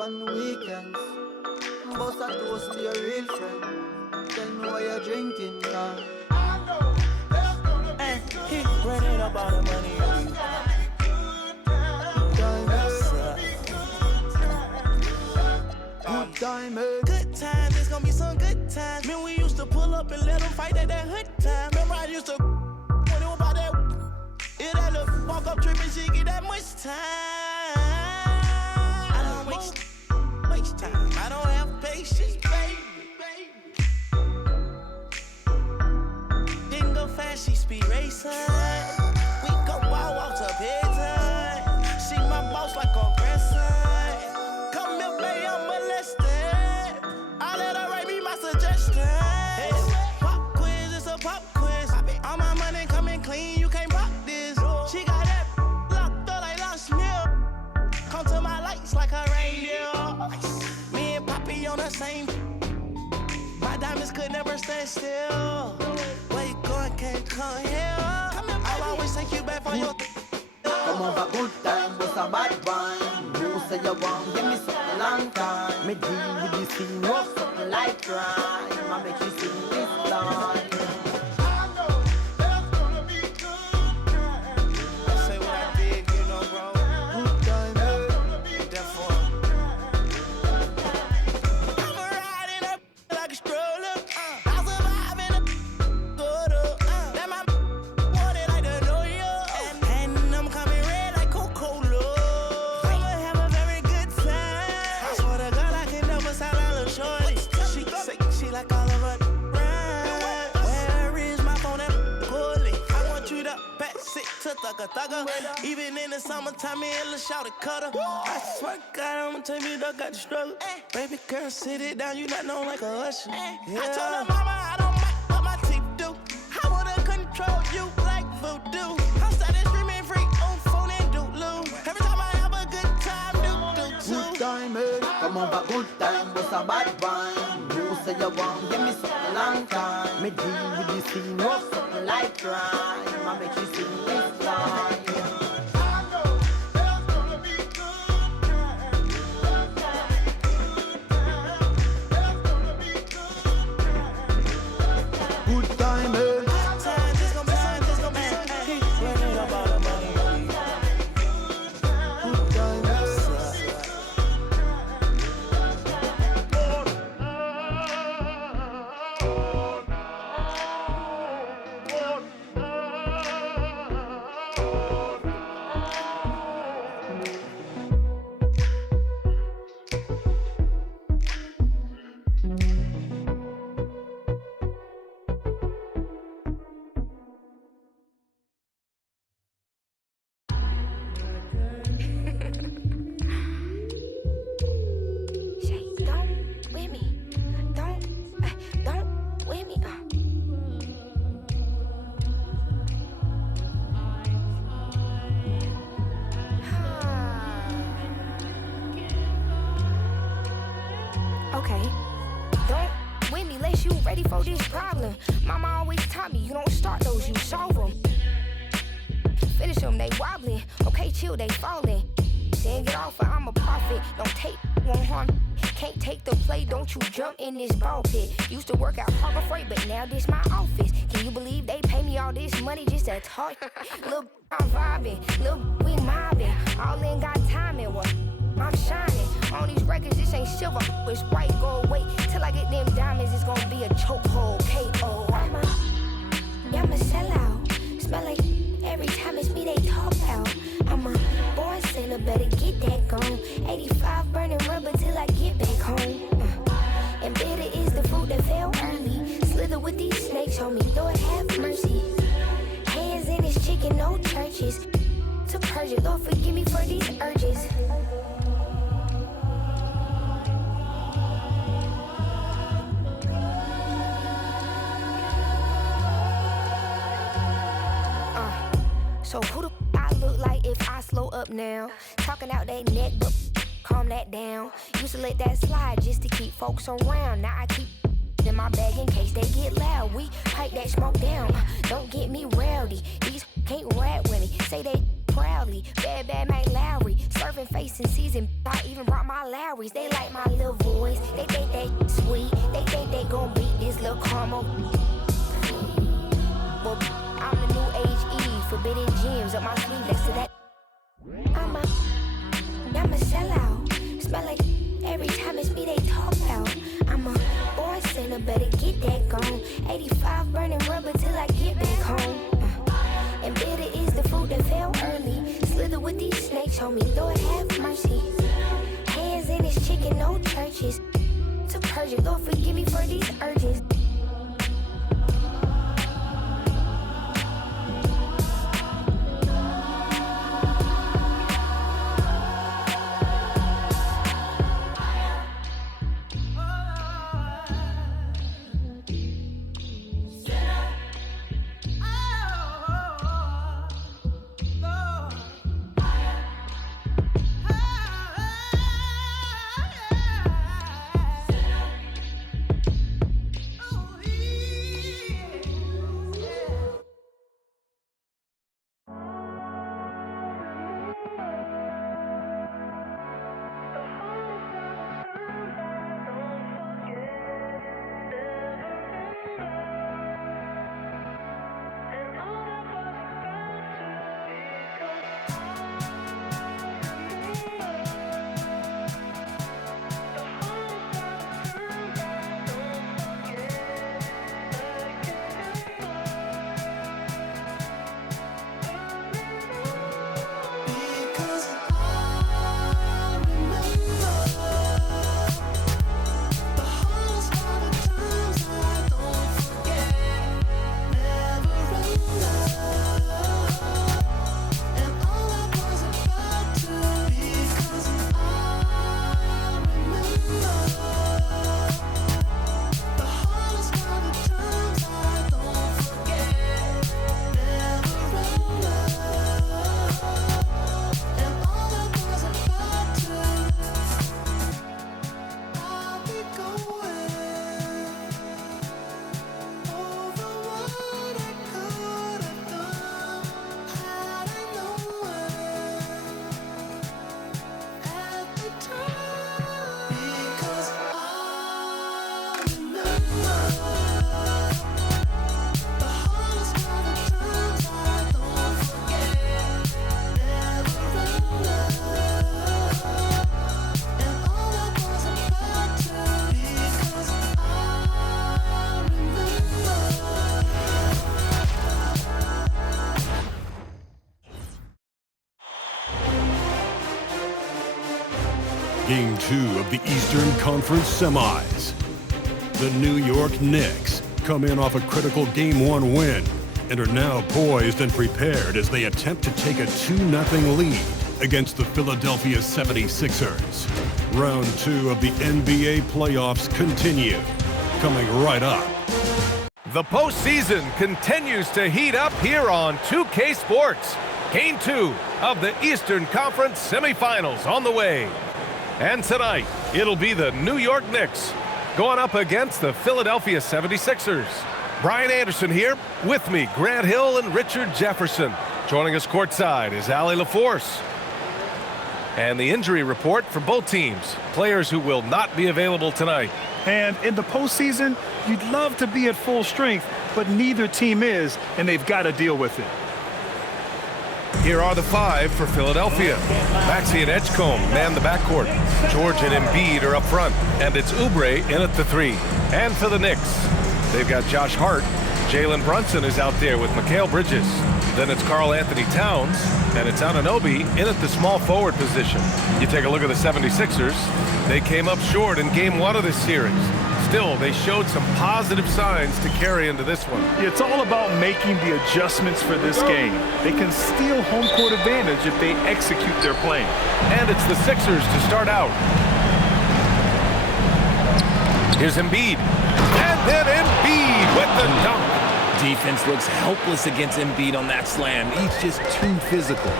on the weekends. Boss a toast to your real friend. Tell me why you're drinking, car. He running up all the money. Good time, eh? Good times, it's gonna be some good times. Man, we used to pull up and let them fight at that hood time. Remember I used to when it was about that. Yeah, that little walk up trip and shit get that much time. I don't waste time. I don't have patience, baby. Didn't go fast, she speed racing. We go wild walks up here time. See my boss like a grandson. Come here, baby, I'm molested. I let her write me my suggestions. Pop quiz, it's a pop quiz. All my money coming clean, you can't rock this. She got that locked up like Lost Mill. Come to my lights like a reindeer. Me and Poppy on the same. My diamonds could never stand still. Where you going, can't come here. I'll always take you back for your. Come over, good time, what's a bad wine? You say you want, give me something long time. Me deal with this thing, no something like crime. I make you sing this line. Even in the summertime, me and Lil' Shawty cutter. I swear to God, I'ma tell you, I got the struggle. Baby girl, sit it down, you not known like a usher. I told her mama I don't mind what my teeth do. I wanna control you like voodoo. I'm starting streaming free on phone and doodloo. Every time I have a good time, do too. Good time, eh? Come over, good time, what's a bad wine? You say you want, give me something long time. Me deal with this thing, no something like crime. I make you sing this line. In this ball pit, used to work out Harbor Freight, but now this my office. Can you believe they pay me all this money just to talk? Look, I'm vibing, look, we mobbing. All in got timing, what? I'm shining on these records. This ain't silver, it's white gold. Wait till I get them diamonds, it's gonna be a chokehold. K.O. I'm a sellout. Smell like every time it's me they talk out. I'm a born sinner, better get that gone. 85 burning rubber till I get back home. And bitter is the food that fell early. Slither with these snakes, homie, Lord have mercy. Hands in his chicken, no churches. To purge it, Lord forgive me for these urges. So who the I look like if I slow up now? Talking out that neck, but calm that down. Used to let that slide just to keep folks around. Now I keep in my bag in case they get loud. We pipe that smoke down. Don't get me rowdy. These can't rap with me. Say they proudly. Bad Mike Lowry, surfing facing season. I even brought my Lowrys. They like my little voice. They think they sweet. They think they gon' beat this little caramel. Well, I'm the new age Eve, forbidden gems up my sleeve next to that. I'm a sellout. Smell like every time it's me they talk about. I'm a born sinner, better get that gone. 85 burning rubber till I get back home. And bitter is the fruit that fell early. Slither with these snakes, homie, Lord have mercy. Hands in his chicken, no churches. To purge it, Lord forgive me for these urges. Game 2 of the Eastern Conference Semis. The New York Knicks come in off a critical Game 1 win and are now poised and prepared as they attempt to take a 2-0 lead against the Philadelphia 76ers. Round 2 of the NBA playoffs continue, coming right up. The postseason continues to heat up here on 2K Sports. Game 2 of the Eastern Conference Semifinals on the way. And tonight, it'll be the New York Knicks going up against the Philadelphia 76ers. Brian Anderson here, with me, Grant Hill and Richard Jefferson. Joining us courtside is Allie LaForce. And the injury report for both teams, players who will not be available tonight. And in the postseason, you'd love to be at full strength, but neither team is, and they've got to deal with it. Here are the 5 for Philadelphia. Maxey and Edgecombe man the backcourt. George and Embiid are up front, and it's Oubre in at the 3. And for the Knicks, they've got Josh Hart. Jalen Brunson is out there with Mikal Bridges. Then it's Karl Anthony Towns, and it's Anunoby in at the small forward position. You take a look at the 76ers. They came up short in Game 1 of this series. Still, they showed some positive signs to carry into this one. It's all about making the adjustments for this game. They can steal home court advantage if they execute their plan. And it's the Sixers to start out. Here's Embiid. And then Embiid with the dunk. Defense looks helpless against Embiid on that slam. He's just too physical.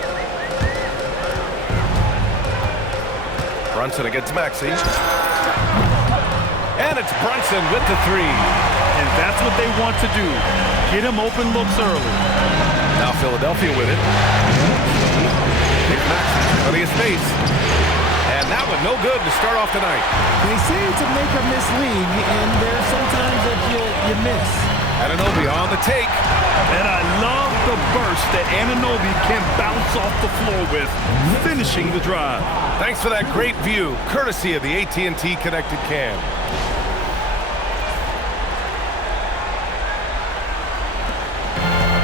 Brunson against Maxey. And it's Brunson with the 3. And that's what they want to do. Get him open looks early. Now Philadelphia with it. Plenty of space. And that one no good to start off tonight. They say it's a make or miss league, and there's sometimes that you miss. Anunoby on the take. And I love the burst that Anunoby can bounce off the floor with, finishing the drive. Thanks for that great view, courtesy of the AT&T Connected Cam.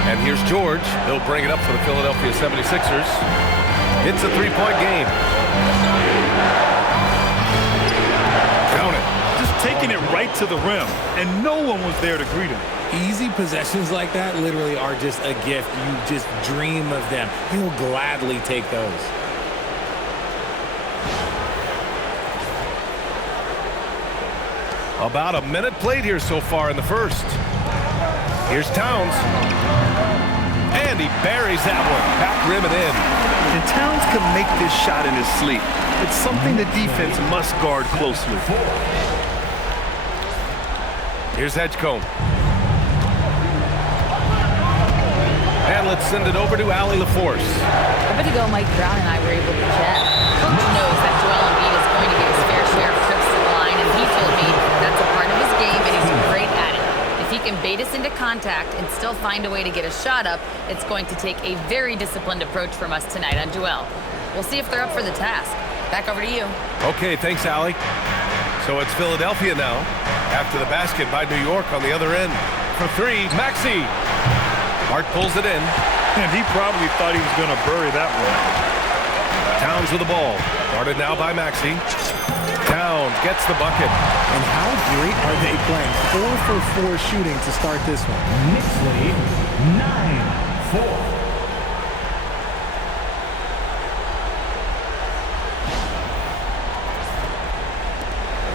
And here's George. He'll bring it up for the Philadelphia 76ers. It's a three-point game. Count it. Just taking it right to the rim, and no one was there to greet him. Easy possessions like that literally are just a gift. You just dream of them. He'll gladly take those. About a minute played here so far in the first. Here's Towns. And he buries that one. Back rim and in. And Towns can make this shot in his sleep. It's something the defense must guard closely. Here's Edgecombe. And let's send it over to Allie LaForce. A bit ago, Mike Brown and I were able to chat. Coach knows that Joel Embiid is going to get his fair share of trips to the line, and he told me that's a part of his game, and he's great at it. If he can bait us into contact and still find a way to get a shot up, it's going to take a very disciplined approach from us tonight on Joel. We'll see if they're up for the task. Back over to you. Okay, thanks, Allie. So it's Philadelphia now, after the basket by New York on the other end. For three, Maxey. Hart pulls it in. And he probably thought he was going to bury that one. Towns with the ball. Guarded now by Maxey. Towns gets the bucket. And how great are they playing? 4 for 4 shooting to start this one. Knicks lead 9-4.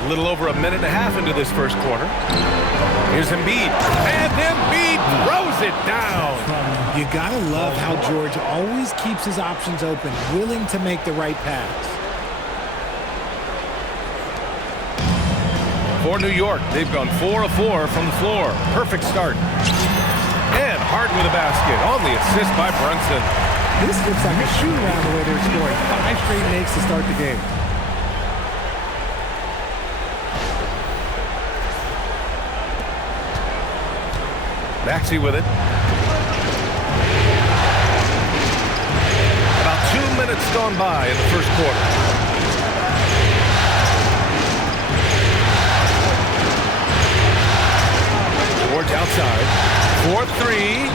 A little over a minute and a half into this first quarter. Here's Embiid. And Embiid throws it down. You gotta love how George always keeps his options open, willing to make the right pass. For New York, they've gone 4 of 4 from the floor. Perfect start. And Hart with a basket on the assist by Brunson. This looks like a shoot-around the way they're scoring. 5 straight makes to start the game. Maxey with it. About 2 minutes gone by in the first quarter. George outside. 4-3.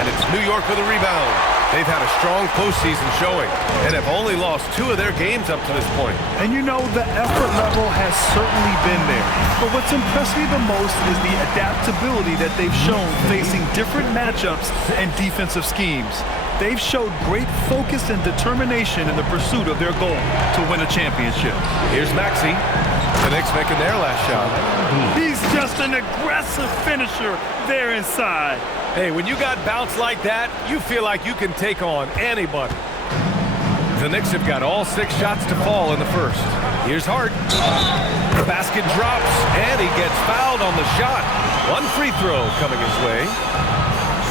And it's New York with a rebound. They've had a strong postseason showing and have only lost 2 of their games up to this point. And you know, the effort level has certainly been there. But what's impressed me the most is the adaptability that they've shown facing different matchups and defensive schemes. They've showed great focus and determination in the pursuit of their goal to win a championship. Here's Maxey. The Knicks making their last shot. He's just an aggressive finisher there inside. Hey, when you got bounce like that, you feel like you can take on anybody. The Knicks have got all 6 shots to fall in the first. Here's Hart. The basket drops, and he gets fouled on the shot. 1 free throw coming his way.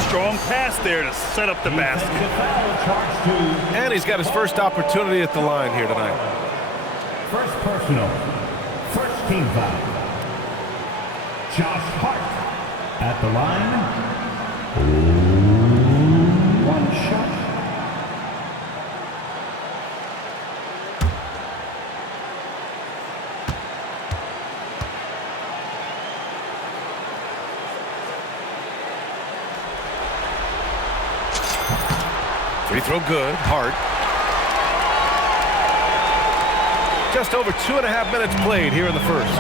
Strong pass there to set up the basket. And he's got his first opportunity at the line here tonight. First personal. First team foul. Josh Hart at the line. 1 shot. Free throw good. Hart. Just over 2.5 minutes played here in the first.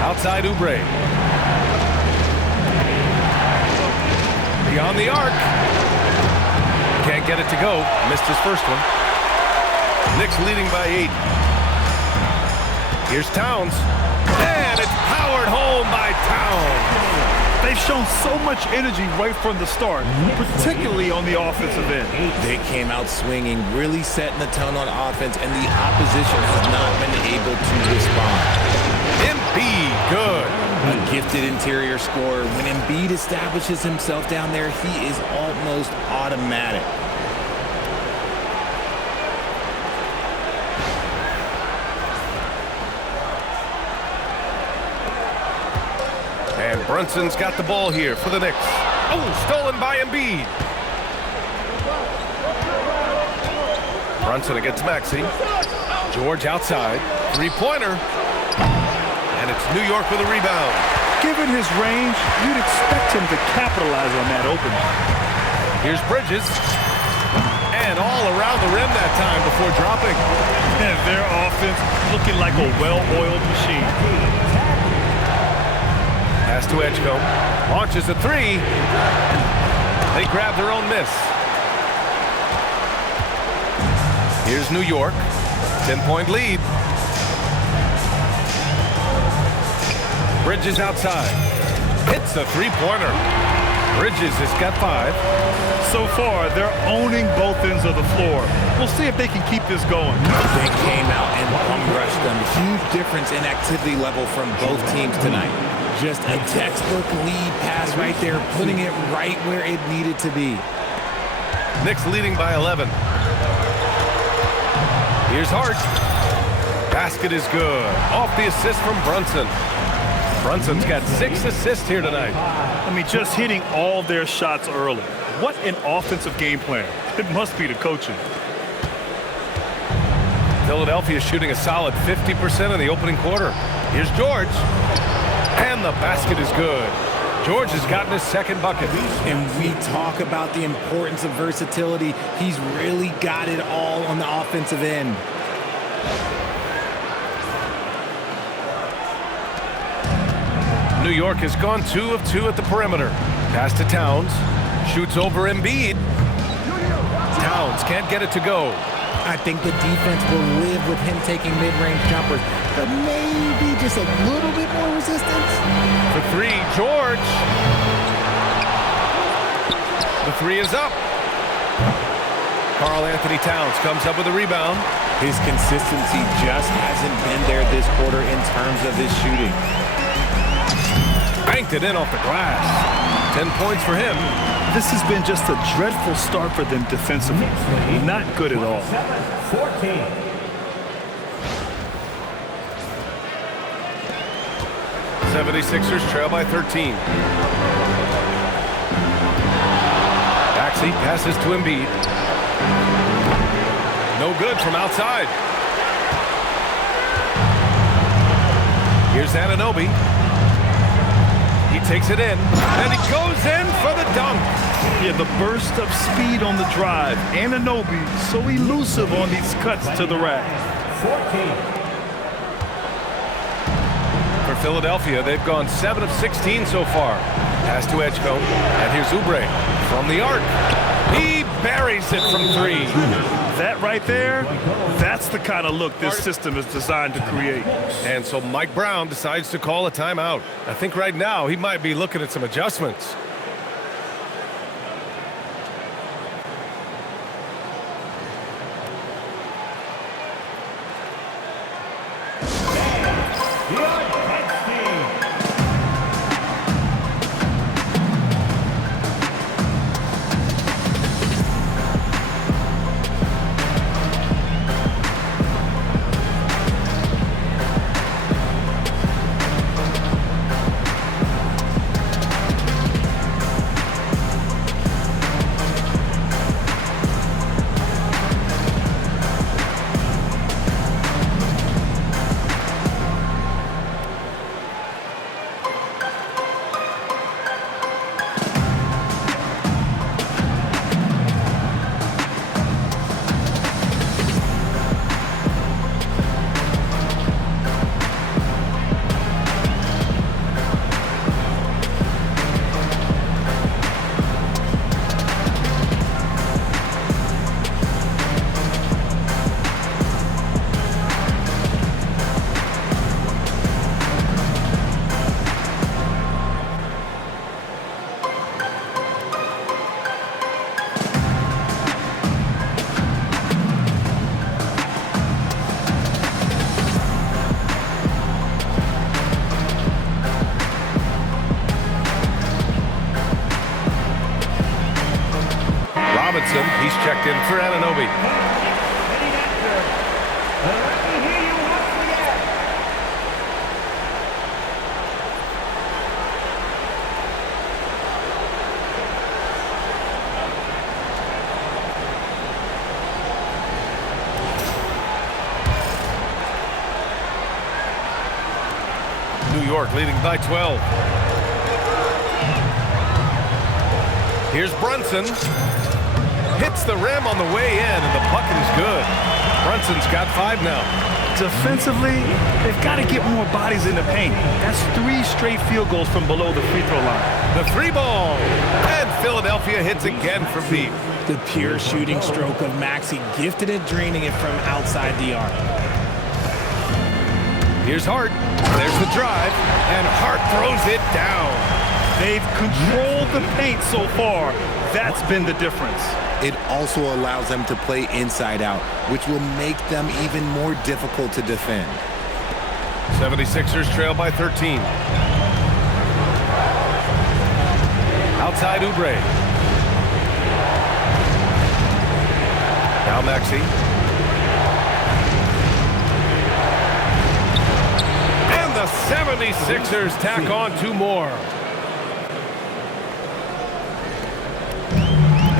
Outside Oubre. Beyond the arc. Can't get it to go. Missed his first one. Knicks leading by 8. Here's Towns. And it's powered home by Towns. They've shown so much energy right from the start, particularly on the offensive end. They came out swinging, really setting the tone on offense, and the opposition has not been able to respond. Embiid, good. Embiid. A gifted interior scorer. When Embiid establishes himself down there, he is almost automatic. And Brunson's got the ball here for the Knicks. Oh, stolen by Embiid. Brunson against Maxey. George outside. Three-pointer. And it's New York with a rebound. Given his range, you'd expect him to capitalize on that opening. Here's Bridges. And all around the rim that time before dropping. And their offense looking like a well-oiled machine. Pass to Edgecombe. Launches a three. They grab their own miss. Here's New York. 10-point lead. Bridges outside. Hits a three-pointer. Bridges has got 5. So far, they're owning both ends of the floor. We'll see if they can keep this going. They came out and bum rushed them. Huge difference in activity level from both teams tonight. Just a textbook lead pass right there, putting it right where it needed to be. Knicks leading by 11. Here's Hart. Basket is good. Off the assist from Brunson. Brunson's got 6 assists here tonight. I mean, just hitting all their shots early. What an offensive game plan. It must be the coaching. Philadelphia shooting a solid 50% in the opening quarter. Here's George. And the basket is good. George has gotten his second bucket. And we talk about the importance of versatility. He's really got it all on the offensive end. New York has gone 2 of 2 at the perimeter. Pass to Towns. Shoots over Embiid. Towns can't get it to go. I think the defense will live with him taking mid-range jumpers, but maybe just a little bit more resistance. For 3, George. The 3 is up. Karl Anthony Towns comes up with a rebound. His consistency just hasn't been there this quarter in terms of his shooting. Banked it in off the glass. 10 points for him. This has been just a dreadful start for them defensively. Not good at all. 14. 76ers trail by 13. Maxey passes to Embiid. No good from outside. Here's Anunoby. He takes it in, and he goes in for the dunk. Yeah, the burst of speed on the drive. Anunoby so elusive on these cuts to the rack. 14. For Philadelphia, they've gone 7 of 16 so far. Pass to Edgecombe, and here's Oubre from the arc. He buries it from 3. That right there, that's the kind of look this system is designed to create. And so Mike Brown decides to call a timeout. I think right now he might be looking at some adjustments. for Anunoby. New York leading by 12. Here's Brunson. Hits the rim on the way in, and the bucket is good. Brunson's got 5 now. Defensively, they've got to get more bodies in the paint. That's 3 straight field goals from below the free throw line. The 3 ball. And Philadelphia hits again from deep. The pure shooting stroke of Maxey, gifted at draining it from outside the arc. Here's Hart. There's the drive, and Hart throws it down. They've controlled the paint so far. That's been the difference. It also allows them to play inside out, which will make them even more difficult to defend. 76ers trail by 13. Outside Oubre. Now Maxey. And the 76ers tack on 2 more.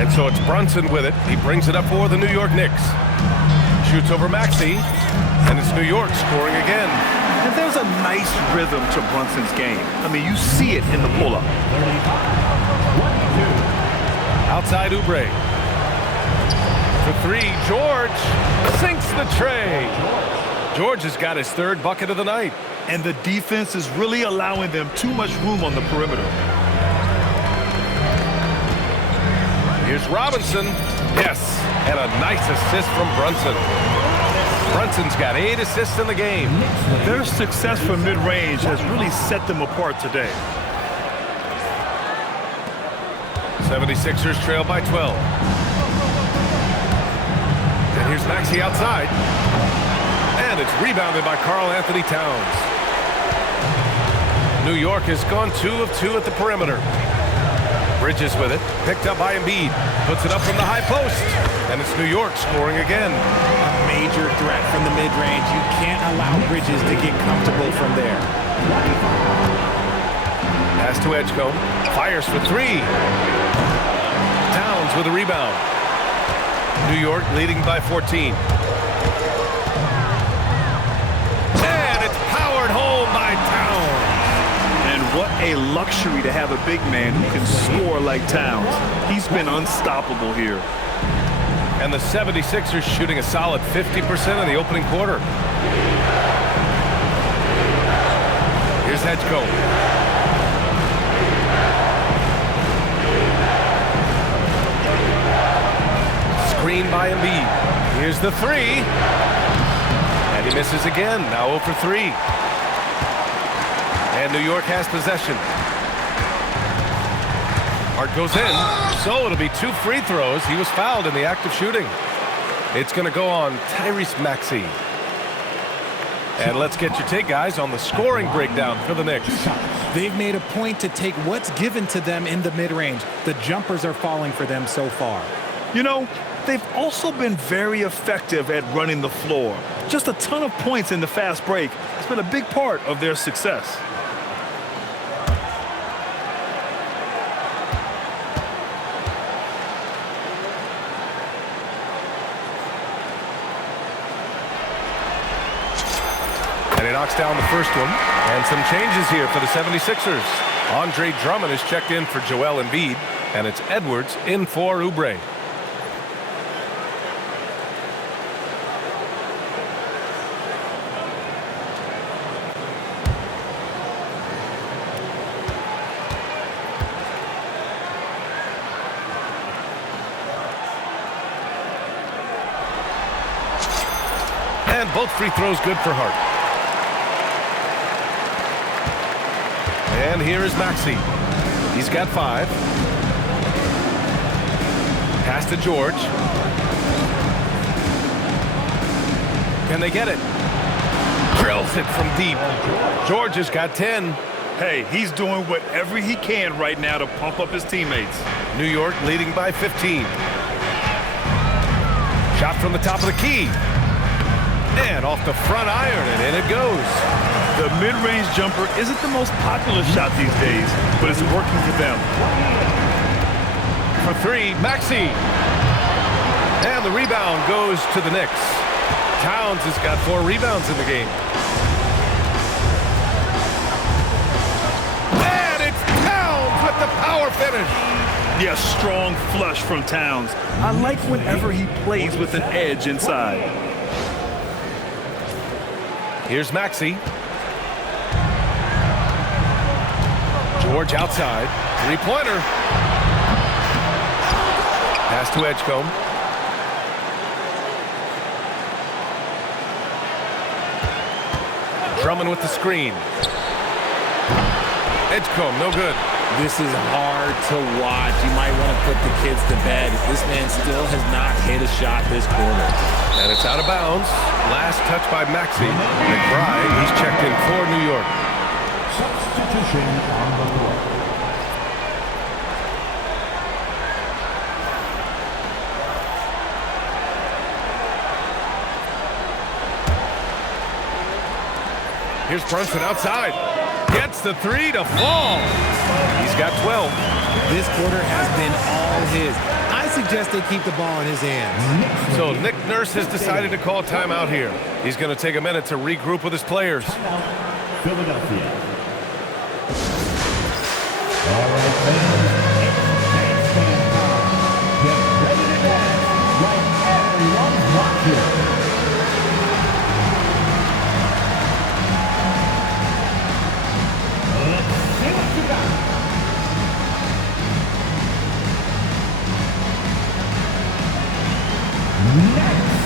And so it's Brunson with it. He brings it up for the New York Knicks. Shoots over Maxey, and it's New York scoring again. And there's a nice rhythm to Brunson's game. I mean, you see it in the pull-up. Outside Oubre. For 3, George sinks the tray. George has got his 3rd bucket of the night. And the defense is really allowing them too much room on the perimeter. Here's Robinson. Yes, and a nice assist from Brunson. Brunson's got 8 assists in the game. Their success from mid-range has really set them apart today. 76ers trail by 12. And here's Maxey outside. And it's rebounded by Karl Anthony Towns. New York has gone 2 of 2 at the perimeter. Bridges with it, picked up by Embiid, puts it up from the high post, and it's New York scoring again. A major threat from the mid-range. You can't allow Bridges to get comfortable from there. Pass to Edgecombe, fires for 3. Towns with a rebound. New York leading by 14. And it's powered home by Towns. What a luxury to have a big man who can score like Towns. He's been unstoppable here. And the 76ers shooting a solid 50% in the opening quarter. Here's Edgecombe. Screen by Embiid. Here's the 3. And he misses again. Now 0 for 3. And New York has possession. Hart goes in, so it'll be 2 free throws. He was fouled in the act of shooting. It's going to go on Tyrese Maxey. And let's get your take, guys, on the scoring breakdown for the Knicks. They've made a point to take what's given to them in the mid-range. The jumpers are falling for them so far. You know, they've also been very effective at running the floor. Just a ton of points in the fast break has been a big part of their success. And he knocks down the first one. And some changes here for the 76ers. Andre Drummond is checked in for Joel Embiid. And it's Edwards in for Oubre. And both free throws good for Hart. And here is Maxey. He's got 5. Pass to George. Can they get it? Drills it from deep. George has got 10. Hey, he's doing whatever he can right now to pump up his teammates. New York leading by 15. Shot from the top of the key. And off the front iron, and in it goes. The mid-range jumper isn't the most popular shot these days, but it's working for them. For three, Maxey. And the rebound goes to the Knicks. Towns has got 4 rebounds in the game. And it's Towns with the power finish. Yeah, strong flush from Towns. I like whenever he plays with an edge inside. Here's Maxey. George outside. Three-pointer. Pass to Edgecombe. Drummond with the screen. Edgecombe, no good. This is hard to watch. You might want to put the kids to bed. This man still has not hit a shot this quarter. And it's out of bounds. Last touch by Maxey. McBride, he's checked in for New York. Substitution on the court. Here's Brunson outside. Gets the 3 to fall. He's got 12. This quarter has been all his. I suggest they keep the ball in his hands. So Nick Nurse has decided to call timeout here. He's going to take a minute to regroup with his players. Philadelphia. All right, fans. It's stand time. Get ready to dance like everyone's watching. Let's see what you got. Next.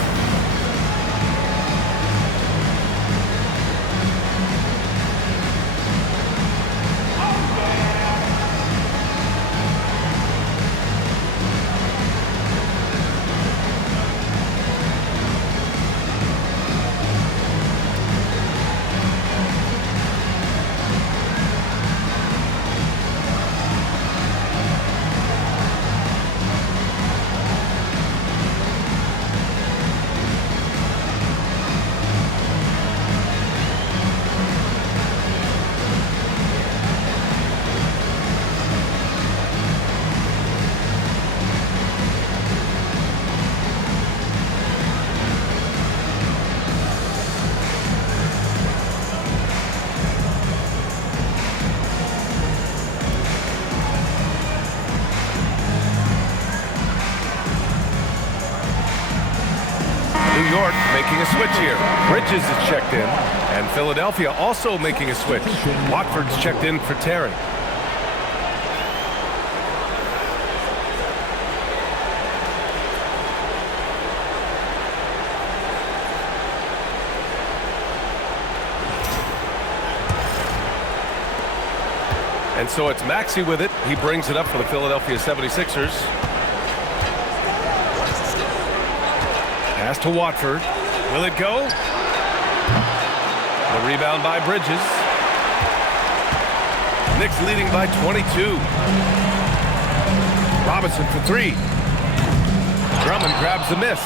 New York making a switch here. Bridges is checked in, and Philadelphia also making a switch. Watford's checked in for Terry. And so it's Maxey with it. He brings it up for the Philadelphia 76ers. Pass to Watford. Will it go? The rebound by Bridges. Knicks leading by 22. Robinson for 3. Drummond grabs the miss.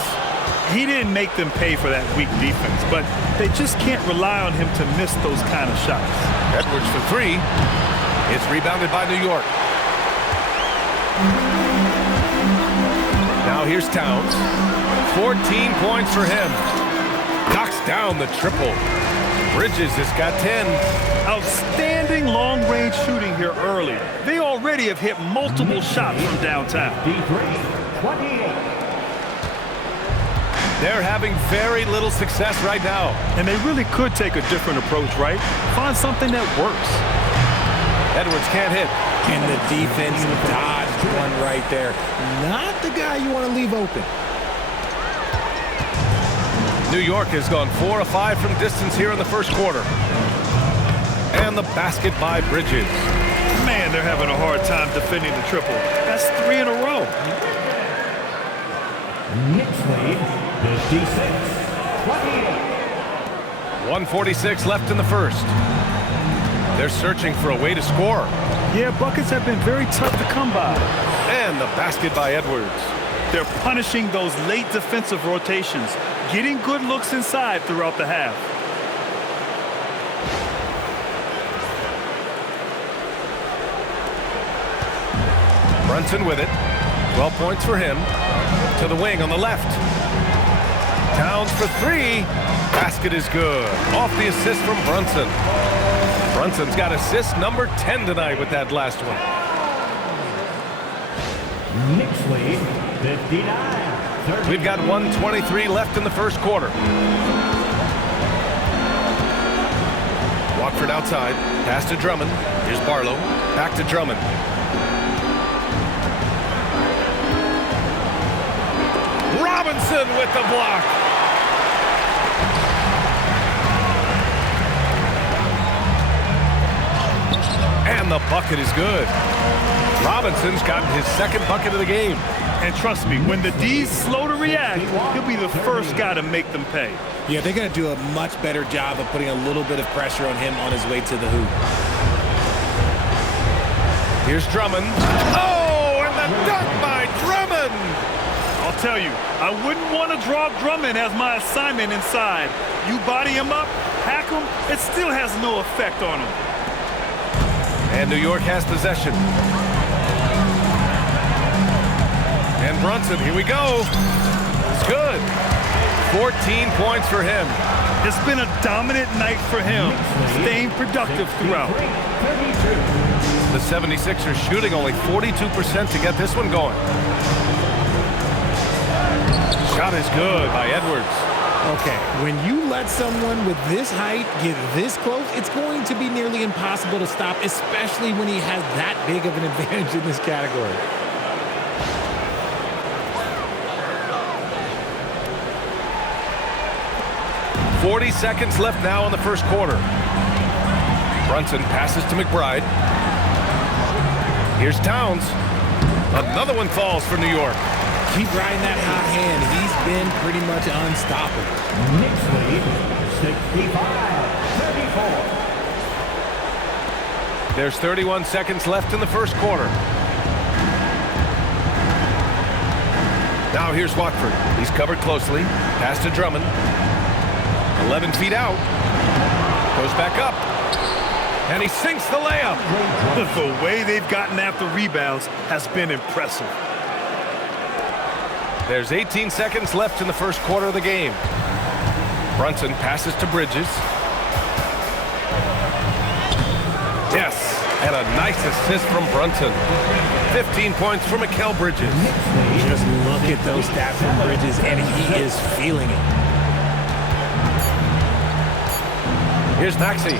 He didn't make them pay for that weak defense, but they just can't rely on him to miss those kind of shots. Edwards for 3. It's rebounded by New York. Now here's Towns. 14 points for him. Knocks down the triple. Bridges has got 10. Outstanding long-range shooting here early. They already have hit multiple shots from downtown. D3, 28. They're having very little success right now. And they really could take a different approach, right? Find something that works. Edwards can't hit. And the defense dodged one right there. Not the guy you want to leave open. New York has gone 4 of 5 from distance here in the first quarter. And the basket by Bridges. Man, they're having a hard time defending the triple. That's 3 in a row. Knicks lead 56-28. 1:46 left in the first. They're searching for a way to score. Yeah, buckets have been very tough to come by. And the basket by Edwards. They're punishing those late defensive rotations, getting good looks inside throughout the half. Brunson with it. 12 points for him. To the wing on the left. Towns for three. Basket is good. Off the assist from Brunson. Brunson's got assist number 10 tonight with that last one. Knicks lead 59. We've got 1:23 left in the first quarter. Watford outside. Pass to Drummond. Here's Barlow. Back to Drummond. Robinson with the block. And the bucket is good. Robinson's gotten his second bucket of the game. And trust me, when the D's slow to react, he'll be the first guy to make them pay. Yeah, they're going to do a much better job of putting a little bit of pressure on him on his way to the hoop. Here's Drummond. Oh, and the dunk by Drummond! I'll tell you, I wouldn't want to draw Drummond as my assignment inside. You body him up, hack him, it still has no effect on him. And New York has possession. And Brunson, here we go. It's good. 14 points for him. It's been a dominant night for him, staying productive throughout. The 76ers shooting only 42% to get this one going. Shot is good by Edwards. Okay, when you let someone with this height get this close, it's going to be nearly impossible to stop, especially when he has that big of an advantage in this category. .40 seconds left now in the first quarter. Brunson passes to McBride. Here's Towns. Another one falls for New York. Keep riding that hot hand. He's been pretty much unstoppable. Knicks lead 65-34. There's 31 seconds left in the first quarter. Now here's Watford. He's covered closely. Pass to Drummond. 11 feet out. Goes back up. And he sinks the layup. The way they've gotten after rebounds has been impressive. There's 18 seconds left in the first quarter of the game. Brunson passes to Bridges. Yes, and a nice assist from Brunson. 15 points for Mikal Bridges. Just look at those stats from Bridges, and he is feeling it. Here's Maxey.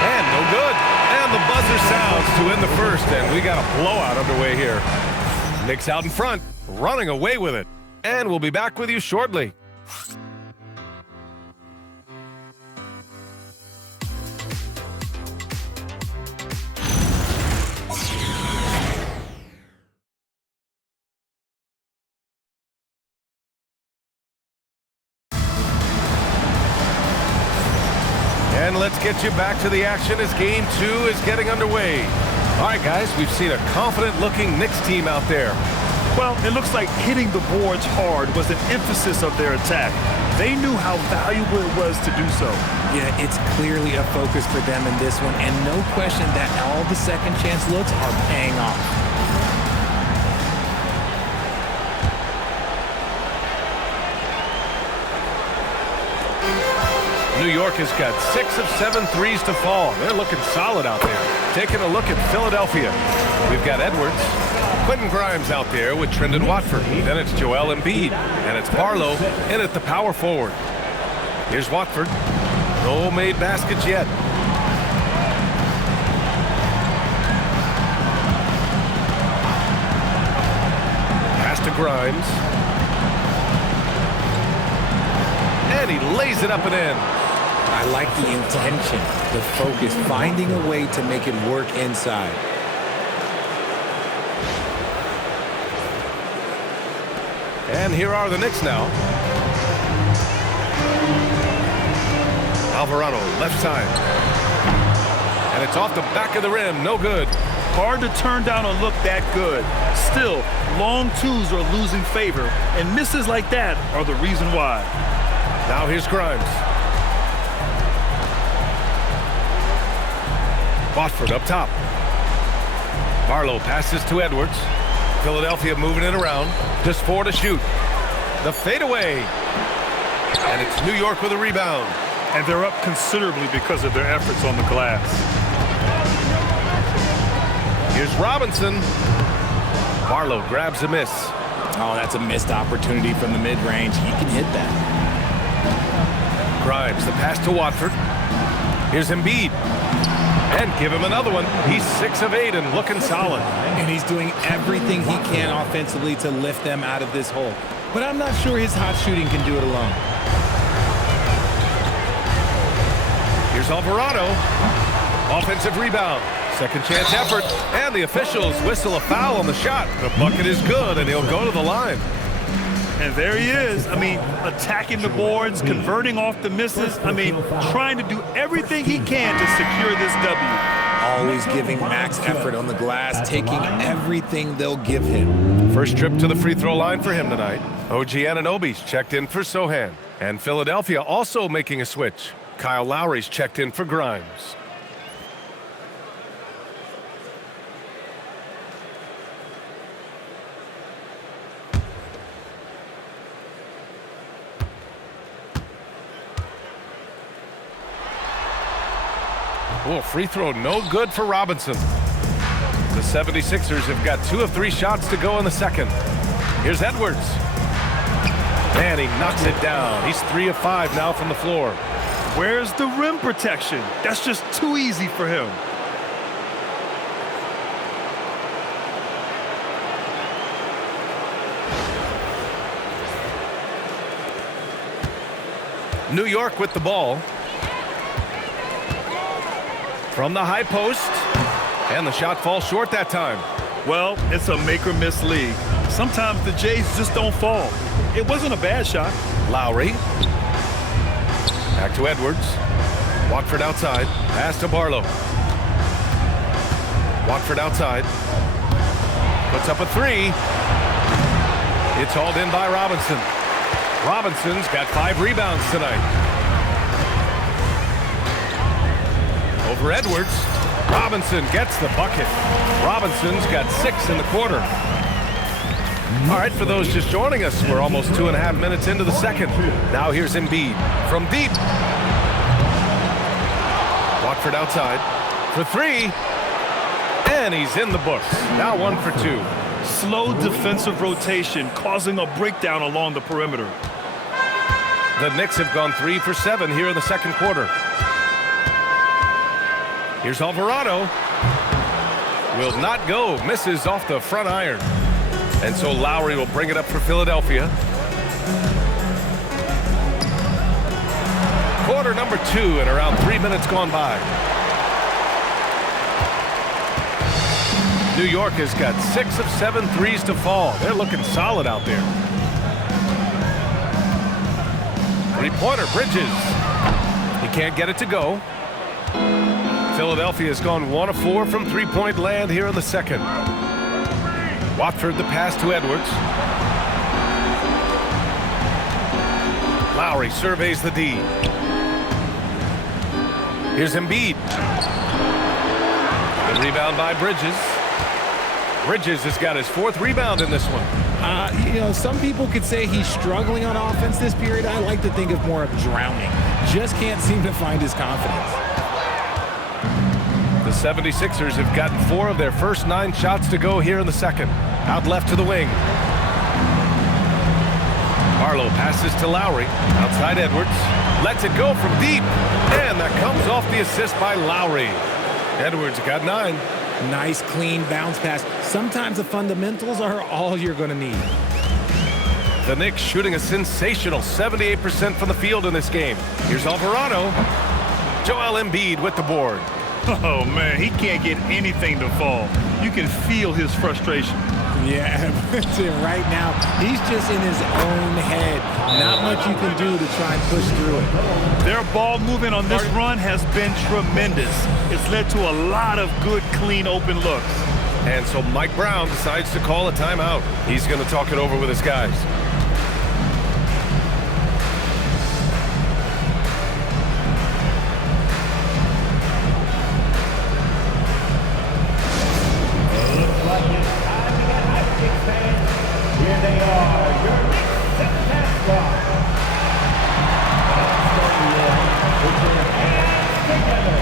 And no good. And the buzzer sounds to end the first, and we got a blowout underway here. Knicks out in front, running away with it. And we'll be back with you shortly. And let's get you back to the action as Game 2 is getting underway. All right, guys, we've seen a confident-looking Knicks team out there. Well, it looks like hitting the boards hard was an emphasis of their attack. They knew how valuable it was to do so. Yeah, it's clearly a focus for them in this one, and no question that all the second chance looks are paying off. New York has got 6 of 7 threes to fall. They're looking solid out there. Taking a look at Philadelphia. We've got Edwards. Quentin Grimes out there with Trendon Watford. Then it's Joel Embiid. And it's Barlow in at the power forward. Here's Watford. No made baskets yet. Pass to Grimes. And he lays it up and in. I like the intention, the focus, finding a way to make it work inside. And here are the Knicks now. Alvarado, left side. And it's off the back of the rim, no good. Hard to turn down a look that good. Still, long twos are losing favor, and misses like that are the reason why. Now here's Grimes. Watford up top. Barlow passes to Edwards. Philadelphia moving it around. Just 4 to shoot. The fadeaway. And it's New York with a rebound. And they're up considerably because of their efforts on the glass. Here's Robinson. Barlow grabs a miss. Oh, that's a missed opportunity from the mid-range. He can hit that. Grimes, the pass to Watford. Here's Embiid. And give him another one. He's 6 of 8 and looking solid. And he's doing everything he can offensively to lift them out of this hole. But I'm not sure his hot shooting can do it alone. Here's Alvarado. Offensive rebound. Second chance effort. And the officials whistle a foul on the shot. The bucket is good, and he'll go to the line. And there he is. I mean, attacking the boards, converting off the misses. I mean, trying to do everything he can to secure this W. Always giving max effort on the glass, taking everything they'll give him. First trip to the free throw line for him tonight. OG Anunoby's checked in for Sohan. And Philadelphia also making a switch. Kyle Lowry's checked in for Grimes. Oh, free throw no good for Robinson. The 76ers have got 2 of 3 shots to go in the second. Here's Edwards. And he knocks it down. He's 3 of 5 now from the floor. Where's the rim protection? That's just too easy for him. New York with the ball. From the high post. And the shot falls short that time. Well, it's a make-or-miss league. Sometimes the Jays just don't fall. It wasn't a bad shot. Lowry. Back to Edwards. Watford outside. Pass to Barlow. Watford outside. Puts up a 3. It's hauled in by Robinson. Robinson's got 5 rebounds tonight. Over Edwards. Robinson gets the bucket. Robinson's got 6 in the quarter. All right, for those just joining us, we're almost 2.5 minutes into the second. Now here's Embiid from deep. Watford outside for 3. And he's in the books. Now 1 for 2. Slow defensive rotation causing a breakdown along the perimeter. The Knicks have gone 3 for 7 here in the second quarter. Here's Alvarado. Will not go. Misses off the front iron. And so Lowry will bring it up for Philadelphia. Quarter number 2 and around 3 minutes gone by. New York has got 6 of 7 threes to fall. They're looking solid out there. Three-pointer, Bridges. He can't get it to go. Philadelphia has gone 1 of 4 from three-point land here in the second. Watford the pass to Edwards. Lowry surveys the D. Here's Embiid. The rebound by Bridges. Bridges has got his 4th rebound in this one. You know, some people could say he's struggling on offense this period. I like to think of more of drowning. Just can't seem to find his confidence. The 76ers have gotten 4 of their first 9 shots to go here in the second. Out left to the wing. Barlow passes to Lowry. Outside Edwards. Lets it go from deep. And that comes off the assist by Lowry. Edwards got 9. Nice, clean bounce pass. Sometimes the fundamentals are all you're going to need. The Knicks shooting a sensational 78% from the field in this game. Here's Alvarado. Joel Embiid with the board. Oh, man, he can't get anything to fall. You can feel his frustration. Yeah, right now, he's just in his own head. Not much you can do to try and push through it. Their ball movement on this run has been tremendous. It's led to a lot of good, clean, open looks. And so Mike Brown decides to call a timeout. He's going to talk it over with his guys. Here they are, your Knicks mascot. Starting with your hands together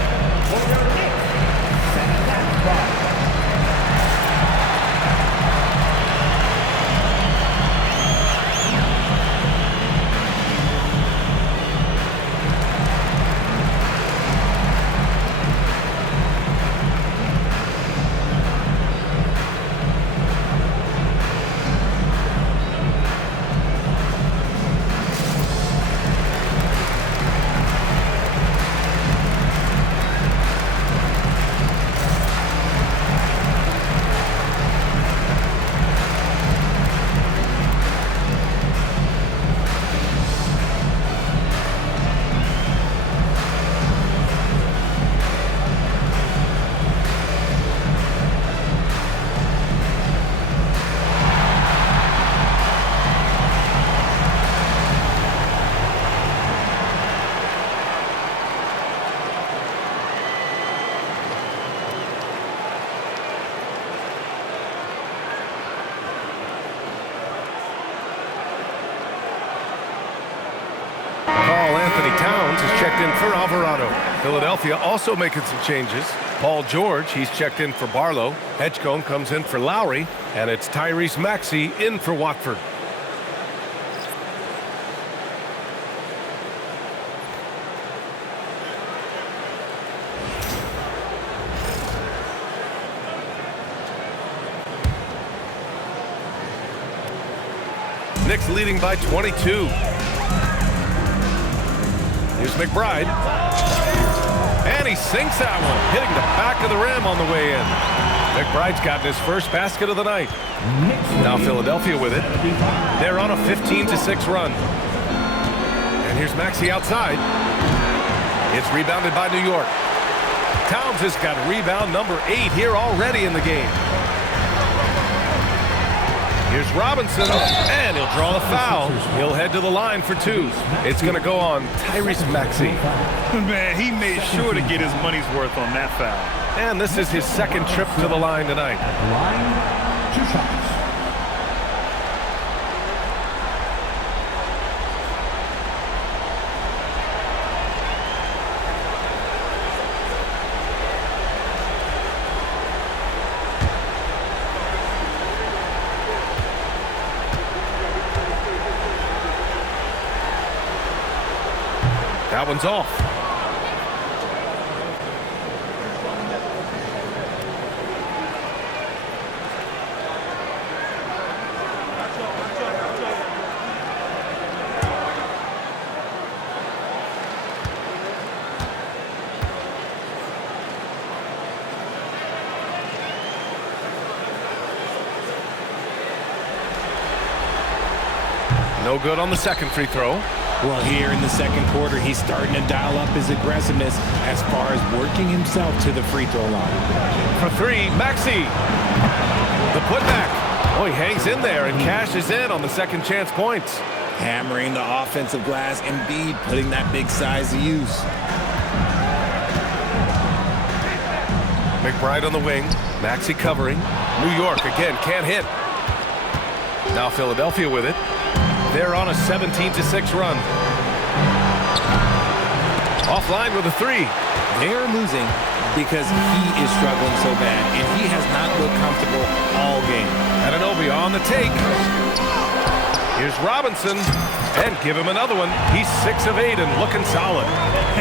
for your Knicks mascot. Checked in for Alvarado. Philadelphia also making some changes. Paul George, he's checked in for Barlow. Edgecombe comes in for Lowry. And it's Tyrese Maxey in for Watford. Knicks leading by 22. Here's McBride. And he sinks that one, hitting the back of the rim on the way in. McBride's gotten his first basket of the night. Now Philadelphia with it. They're on a 15-6 run. And here's Maxey outside. It's rebounded by New York. Towns has got rebound number 8 here already in the game. Here's Robinson, and he'll draw the foul. He'll head to the line for 2. It's going to go on Tyrese Maxey. Man, he made sure to get his money's worth on that foul. And this is his second trip to the line tonight. Line, 2 shots. That one's off. No good on the second free throw. Well, here in the second quarter, he's starting to dial up his aggressiveness as far as working himself to the free throw line. For 3, Maxey. The putback. Oh, he hangs in there and cashes in on the second chance points. Hammering the offensive glass, Embiid putting that big size to use. McBride on the wing. Maxey covering. New York again can't hit. Now Philadelphia with it. They're on a 17-6 run. Offline with a 3. They're losing because he is struggling so bad, and he has not looked comfortable all game. Anunoby on the take. Here's Robinson, and give him another one. He's 6 of 8 and looking solid.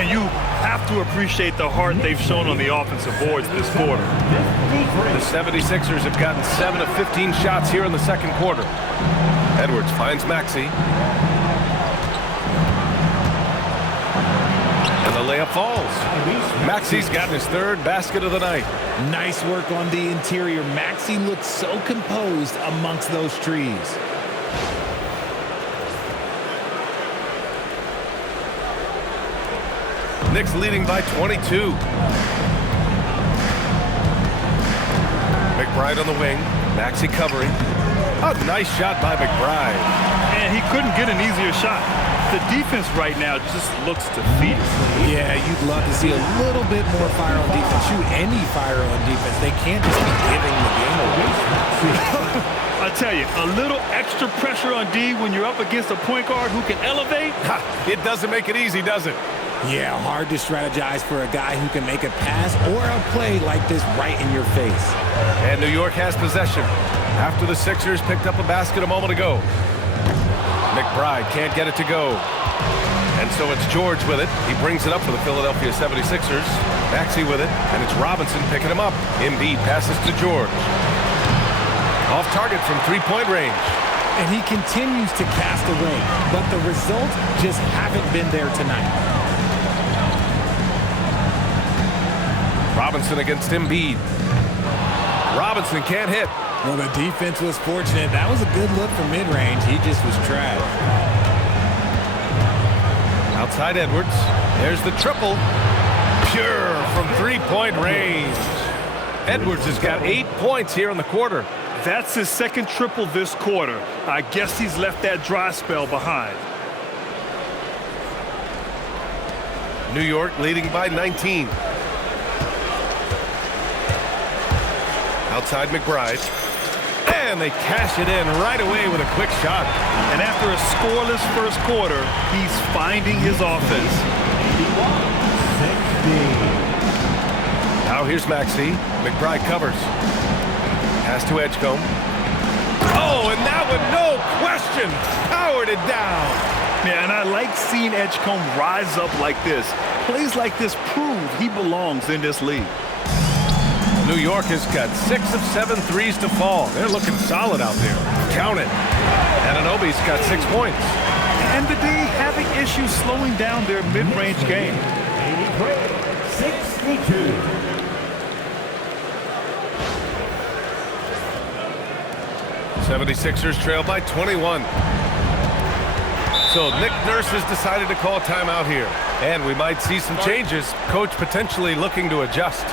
And you have to appreciate the heart they've shown on the offensive boards this quarter. The 76ers have gotten 7 of 15 shots here in the second quarter. Edwards finds Maxey. And the layup falls. Maxi's gotten his third basket of the night. Nice work on the interior. Maxi looked so composed amongst those trees. Knicks leading by 22. McBride on the wing. Maxi covering. A nice shot by McBride. And he couldn't get an easier shot. The defense right now just looks defeated. Yeah, you'd love to see a little bit more fire on defense. Shoot, any fire on defense. They can't just be giving the game away. I tell you, a little extra pressure on D when you're up against a point guard who can elevate. It doesn't make it easy, does it? Yeah, hard to strategize for a guy who can make a pass or a play like this right in your face. And New York has possession after the Sixers picked up a basket a moment ago. McBride can't get it to go. And so it's George with it. He brings it up for the Philadelphia 76ers. Maxey with it, and it's Robinson picking him up. Embiid passes to George. Off target from three-point range. And he continues to cast away, but the results just haven't been there tonight. Robinson against Embiid. Robinson can't hit. Well, the defense was fortunate. That was a good look from mid-range. He just was trash. Outside Edwards. There's the triple. Pure from three-point range. Edwards has got 8 points here in the quarter. That's his second triple this quarter. I guess he's left that dry spell behind. New York leading by 19. Outside McBride. And they cash it in right away with a quick shot. And after a scoreless first quarter, he's finding his offense. Now here's Maxey. McBride covers. Pass to Edgecombe. Oh, and that one, no question, powered it down. Yeah, and I like seeing Edgecombe rise up like this. Plays like this prove he belongs in this league. New York has got 6 of 7 threes to fall. They're looking solid out there. Count it. Anunoby's got 6 points. And the D having issues slowing down their mid-range game. 62. 76ers trail by 21. So Nick Nurse has decided to call timeout here. And we might see some changes. Coach potentially looking to adjust.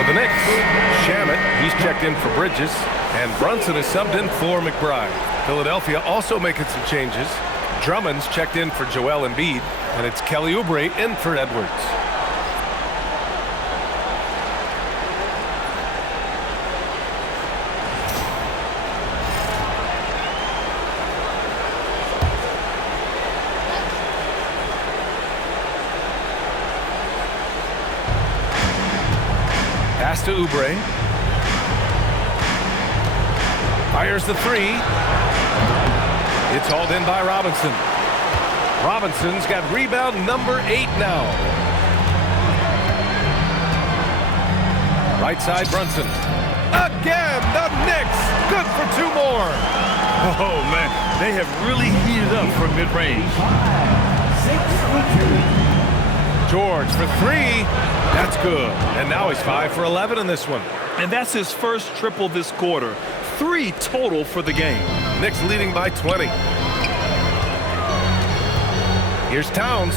For the Knicks, Shamet, he's checked in for Bridges, and Brunson is subbed in for McBride. Philadelphia also making some changes. Drummond's checked in for Joel Embiid, and it's Kelly Oubre in for Edwards. Pass to Oubre. Fires the three. It's hauled in by Robinson. Robinson's got rebound number 8 now. Right side, Brunson. Again, the Knicks. Good for 2 more. Oh, man, they have really heated up from mid-range. George for 3. That's good. And now he's 5 for 11 in this one. And that's his first triple this quarter. 3 total for the game. Knicks leading by 20. Here's Towns.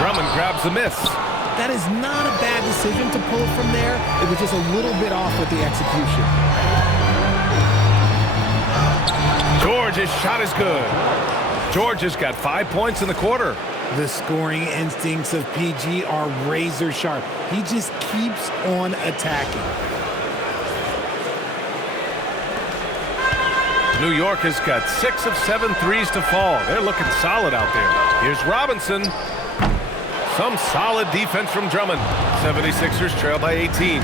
Drummond grabs the miss. That is not a bad decision to pull from there. It was just a little bit off with the execution. George's shot is good. George has got 5 points in the quarter. The scoring instincts of PG are razor sharp. He just keeps on attacking. New York has got 6 of 7 threes to fall. They're looking solid out there. Here's Robinson. Some solid defense from Drummond. 76ers trail by 18.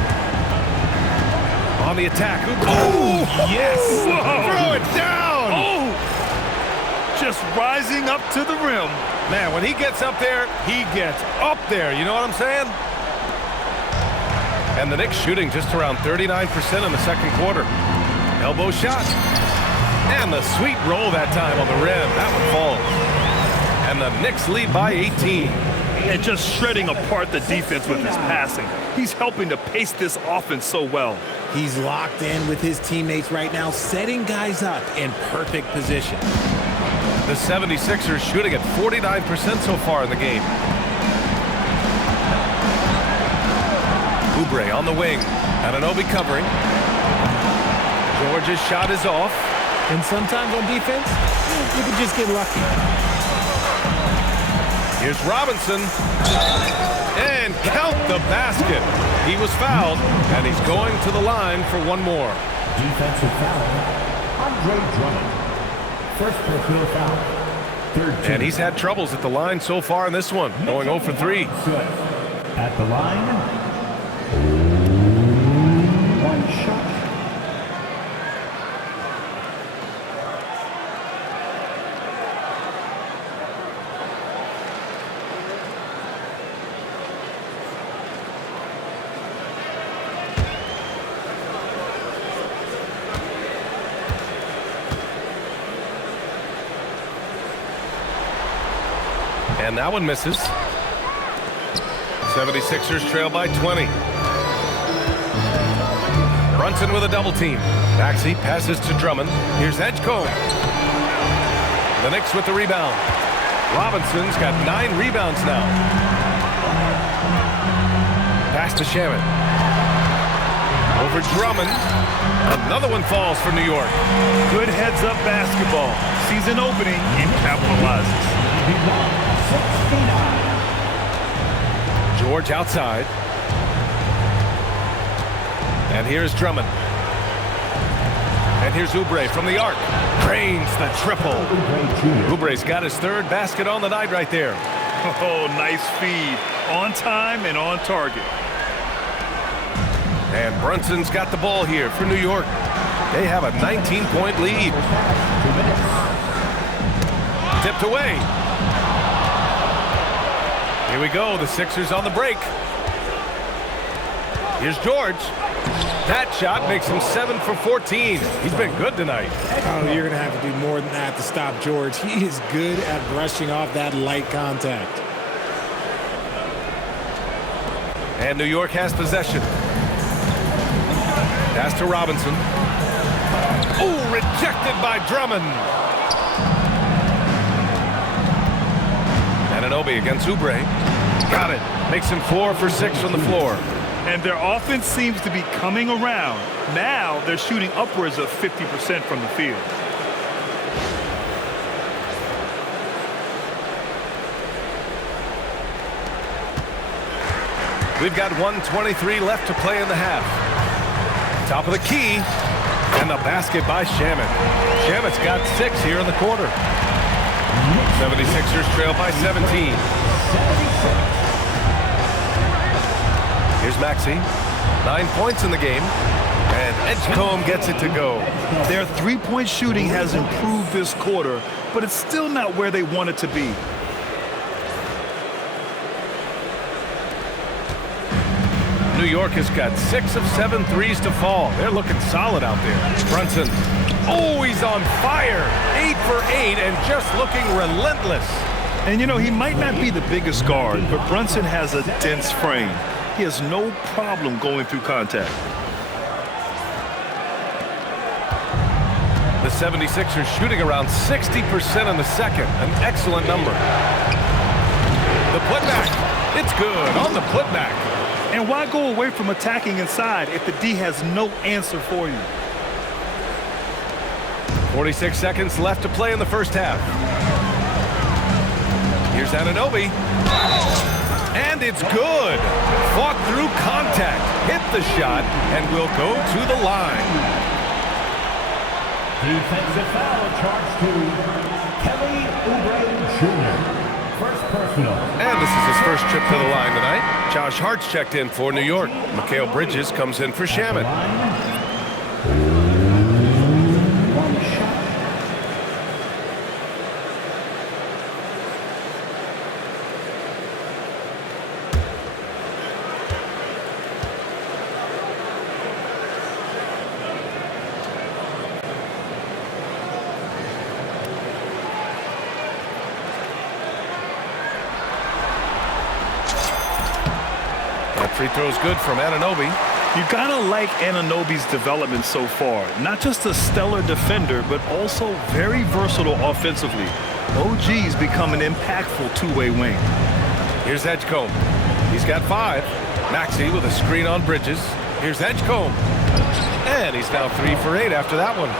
On the attack. Oh, yes! Whoa. Throw it down! Oh! Just rising up to the rim. Man, when he gets up there, he gets up there. You know what I'm saying? And the Knicks shooting just around 39% in the second quarter. Elbow shot. And the sweet roll that time on the rim. That one falls. And the Knicks lead by 18. And just shredding apart the defense with his passing. He's helping to pace this offense so well. He's locked in with his teammates right now, setting guys up in perfect position. The 76ers shooting at 49% so far in the game. Oubre on the wing. Anunoby covering. George's shot is off. And sometimes on defense, you can just get lucky. Here's Robinson. And count the basket. He was fouled, and he's going to the line for 1 more. Defensive foul, Andre Drummond. First personal foul. Third team. And he's had troubles at the line so far in this one, going 0 for 3. At the line, 1 shot. And that one misses. 76ers trail by 20. Brunson with a double team. Maxey passes to Drummond. Here's Edgecombe. The Knicks with the rebound. Robinson's got 9 rebounds now. Pass to Shaman. Over Drummond. Another one falls for New York. Good heads-up basketball. Sees an opening and capitalizes. George outside. And here's Drummond. And here's Oubre from the arc. Cranes the triple. Oubre's got his 3rd basket on the night right there. Oh, nice feed. On time and on target. And Brunson's got the ball here for New York. They have a 19-point lead. Tipped away. Here we go, the Sixers on the break. Here's George. That shot makes him 7 for 14. He's been good tonight. Oh, you're going to have to do more than that to stop George. He is good at brushing off that light contact. And New York has possession. Pass to Robinson. Oh, rejected by Drummond. Anunoby against Oubre. Got it. Makes him 4 for 6 from the floor. And their offense seems to be coming around. Now they're shooting upwards of 50% from the field. We've got 1:23 left to play in the half. Top of the key. And the basket by Shaman. Shaman's got 6 here in the quarter. 76ers trail by 17. Here's Maxey. 9 points in the game. And Edgecombe gets it to go. Their three-point shooting has improved this quarter, but it's still not where they want it to be. New York has got 6 of 7 threes to fall. They're looking solid out there. Brunson. Oh, he's on fire. 8 for 8 and just looking relentless. And you know, he might not be the biggest guard, but Brunson has a dense frame. He has no problem going through contact. The 76ers shooting around 60% in the second. An excellent number. The putback. It's good on the putback. And why go away from attacking inside if the D has no answer for you? 46 seconds left to play in the first half. Here's Anunoby. And it's good. Fought through contact. Hit the shot and will go to the line. Defensive foul charged to Kelly Oubre Jr. First personal. And this is his first trip to the line tonight. Josh Hart's checked in for New York. Mikal Bridges comes in for Shaman. Free throw's good from Anunoby. You gotta like Anunoby's development so far. Not just a stellar defender, but also very versatile offensively. OG's become an impactful two-way wing. Here's Edgecombe. He's got 5. Maxey with a screen on Bridges. Here's Edgecombe. And he's now 3 for 8 after that one.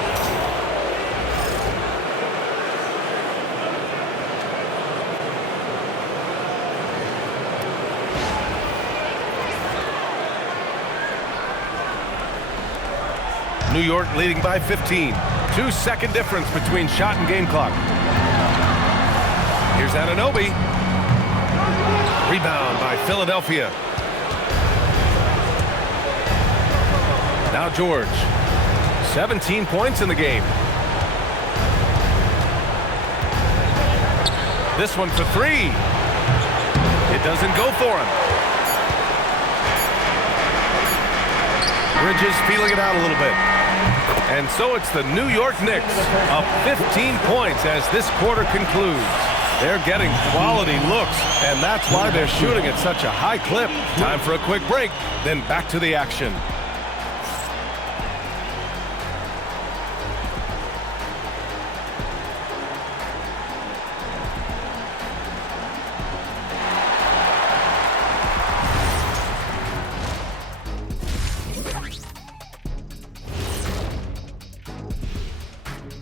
New York leading by 15. 2-second difference between shot and game clock. Here's Anunoby. Rebound by Philadelphia. Now George. 17 points in the game. This one for 3. It doesn't go for him. Bridges feeling it out a little bit. And so it's the New York Knicks up 15 points as this quarter concludes. They're getting quality looks, and that's why they're shooting at such a high clip. Time for a quick break, then back to the action.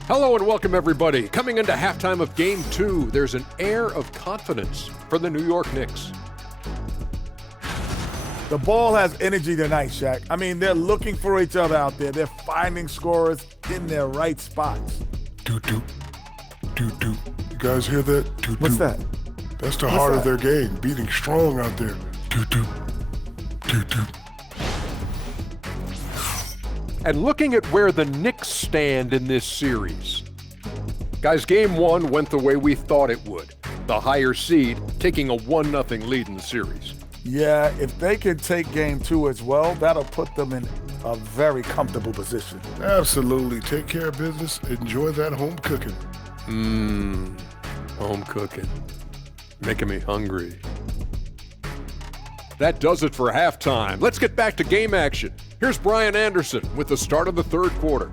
Hello and welcome, everybody. Coming into halftime of Game 2, there's an air of confidence for the New York Knicks. The ball has energy tonight, Shaq. I mean, they're looking for each other out there. They're finding scorers in their right spots. Doo-doo. Doo-doo. You guys hear that? Doo-doo. What's that? That's the heart of their game, beating strong out there. Doo-doo. Doo-doo. And looking at where the Knicks stand in this series. Guys, Game 1 went the way we thought it would. The higher seed taking a 1-0 lead in the series. Yeah, if they can take Game 2 as well, that'll put them in a very comfortable position. Absolutely. Take care of business. Enjoy that home cooking. Home cooking. Making me hungry. That does it for halftime. Let's get back to game action. Here's Brian Anderson with the start of the third quarter.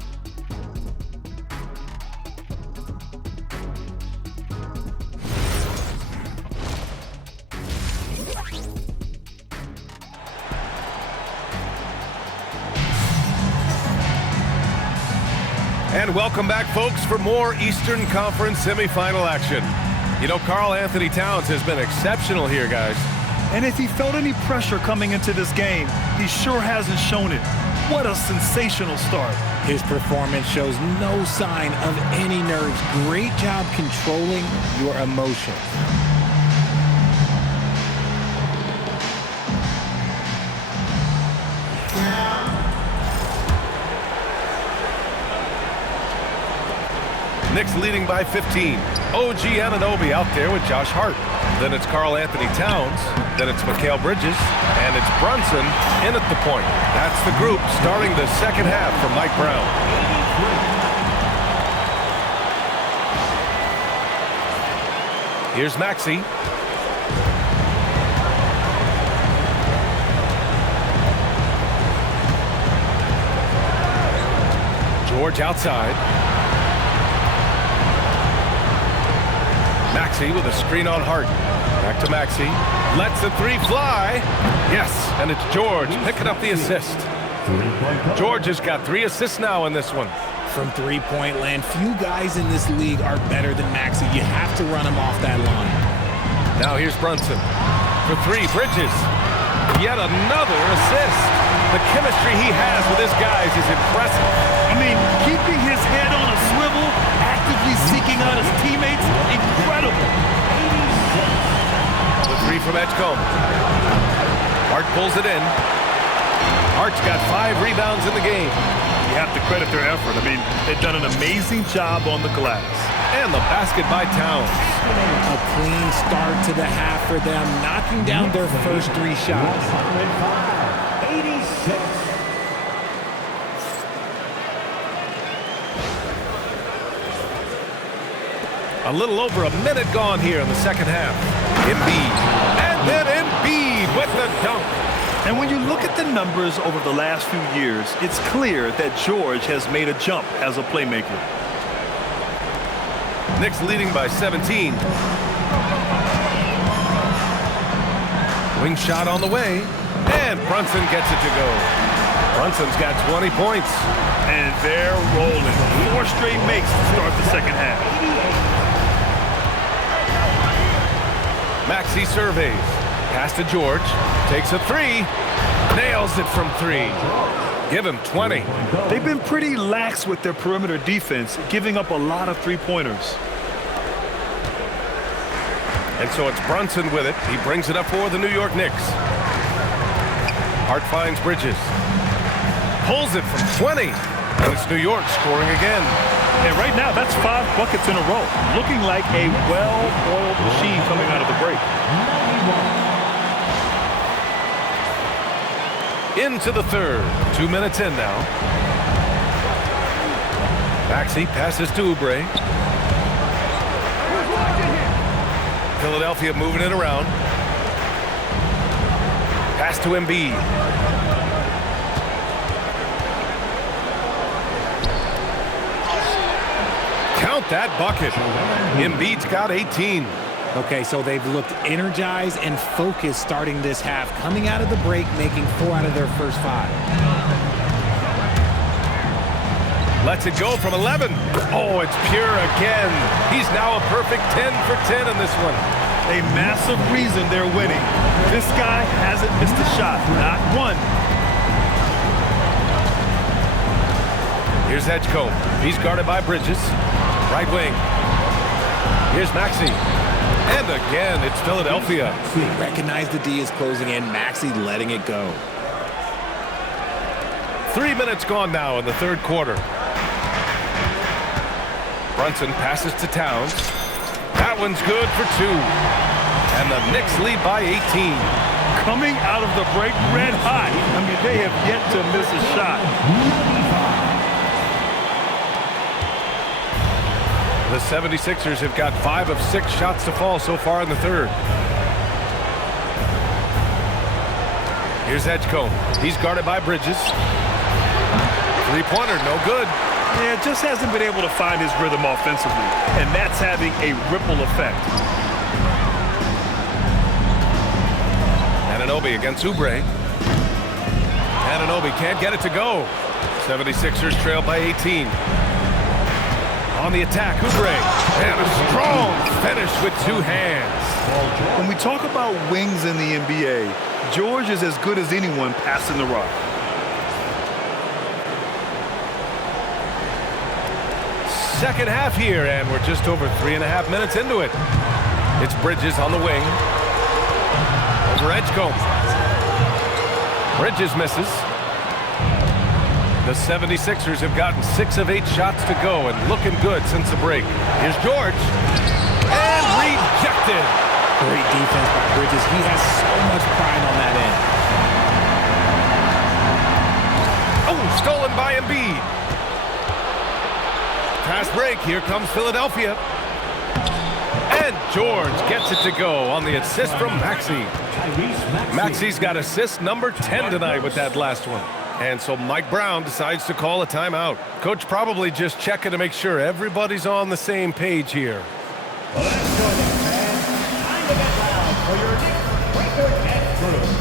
And welcome back, folks, for more Eastern Conference semifinal action. You know, Karl Anthony Towns has been exceptional here, guys. And if he felt any pressure coming into this game, he sure hasn't shown it. What a sensational start. His performance shows no sign of any nerves. Great job controlling your emotions. Knicks leading by 15. OG Anunoby out there with Josh Hart. Then it's Karl Anthony Towns. Then it's Mikal Bridges. And it's Brunson in at the point. That's the group starting the second half for Mike Brown. Here's Maxey. George outside. Maxey with a screen on Hart. Back to Maxey. Lets the three fly. Yes, and it's George picking up the assist. George has got 3 assists now in this one. From three-point land, few guys in this league are better than Maxey. You have to run him off that line. Now here's Brunson. For 3, Bridges. Yet another assist. The chemistry he has with his guys is impressive. I mean, keeping his head on a swivel, actively seeking out his teammates, incredible. The 3 from Edgecombe. Hart pulls it in. Hart's got 5 rebounds in the game. You have to credit their effort. I mean, they've done an amazing job on the glass. And the basket by Towns. A clean start to the half for them, knocking down their first 3 shots. 86. A little over a minute gone here in the second half. Embiid. And then Embiid with the dunk. And when you look at the numbers over the last few years, it's clear that George has made a jump as a playmaker. Knicks leading by 17. Wing shot on the way. And Brunson gets it to go. Brunson's got 20 points. And they're rolling. 4 straight makes to start the second half. Maxey surveys. Pass to George. Takes a 3. Nails it from 3. Give him 20. They've been pretty lax with their perimeter defense, giving up a lot of 3-pointers. And so it's Brunson with it. He brings it up for the New York Knicks. Hart finds Bridges. Pulls it from 20. And it's New York scoring again. And right now, that's 5 buckets in a row. Looking like a well-oiled machine coming out of the break. Into the third. 2 minutes in now. Maxey passes to Oubre. Philadelphia moving it around. Pass to Embiid. Count that bucket. Embiid's got 18. Okay, so they've looked energized and focused starting this half, coming out of the break, making 4 out of their first 5. Lets it go from 11. Oh, it's pure again. He's now a perfect 10 for 10 in this one. A massive reason they're winning. This guy hasn't missed a shot, not one. Here's Edgecombe. He's guarded by Bridges. Right wing. Here's Maxey. And again, it's Philadelphia. Recognize the D is closing in. Maxey letting it go. 3 minutes gone now in the third quarter. Brunson passes to Towns. That one's good for 2. And the Knicks lead by 18. Coming out of the break red hot. I mean, they have yet to miss a shot. The 76ers have got 5 of 6 shots to fall so far in the third. Here's Edgecombe. He's guarded by Bridges. 3-pointer, no good. Yeah, just hasn't been able to find his rhythm offensively, and that's having a ripple effect. Anunoby against Oubre. Anunoby can't get it to go. 76ers trail by 18. On the attack, Oubre. And a strong finish with 2 hands. When we talk about wings in the NBA, George is as good as anyone passing the rock. Second half here, and we're just over 3.5 minutes into it. It's Bridges on the wing. Over Edgecombe. Bridges misses. The 76ers have gotten 6 of 8 shots to go and looking good since the break. Here's George. And rejected. Great defense by Bridges. He has so much pride on that end. Oh, stolen by Embiid. Fast break. Here comes Philadelphia. And George gets it to go on the assist from Maxey. Maxey's got assist number 10 tonight with that last one. And so Mike Brown decides to call a timeout. Coach probably just checking to make sure everybody's on the same page here. Well, let's go then, fans. Time to get loud for your Knicks record and crew.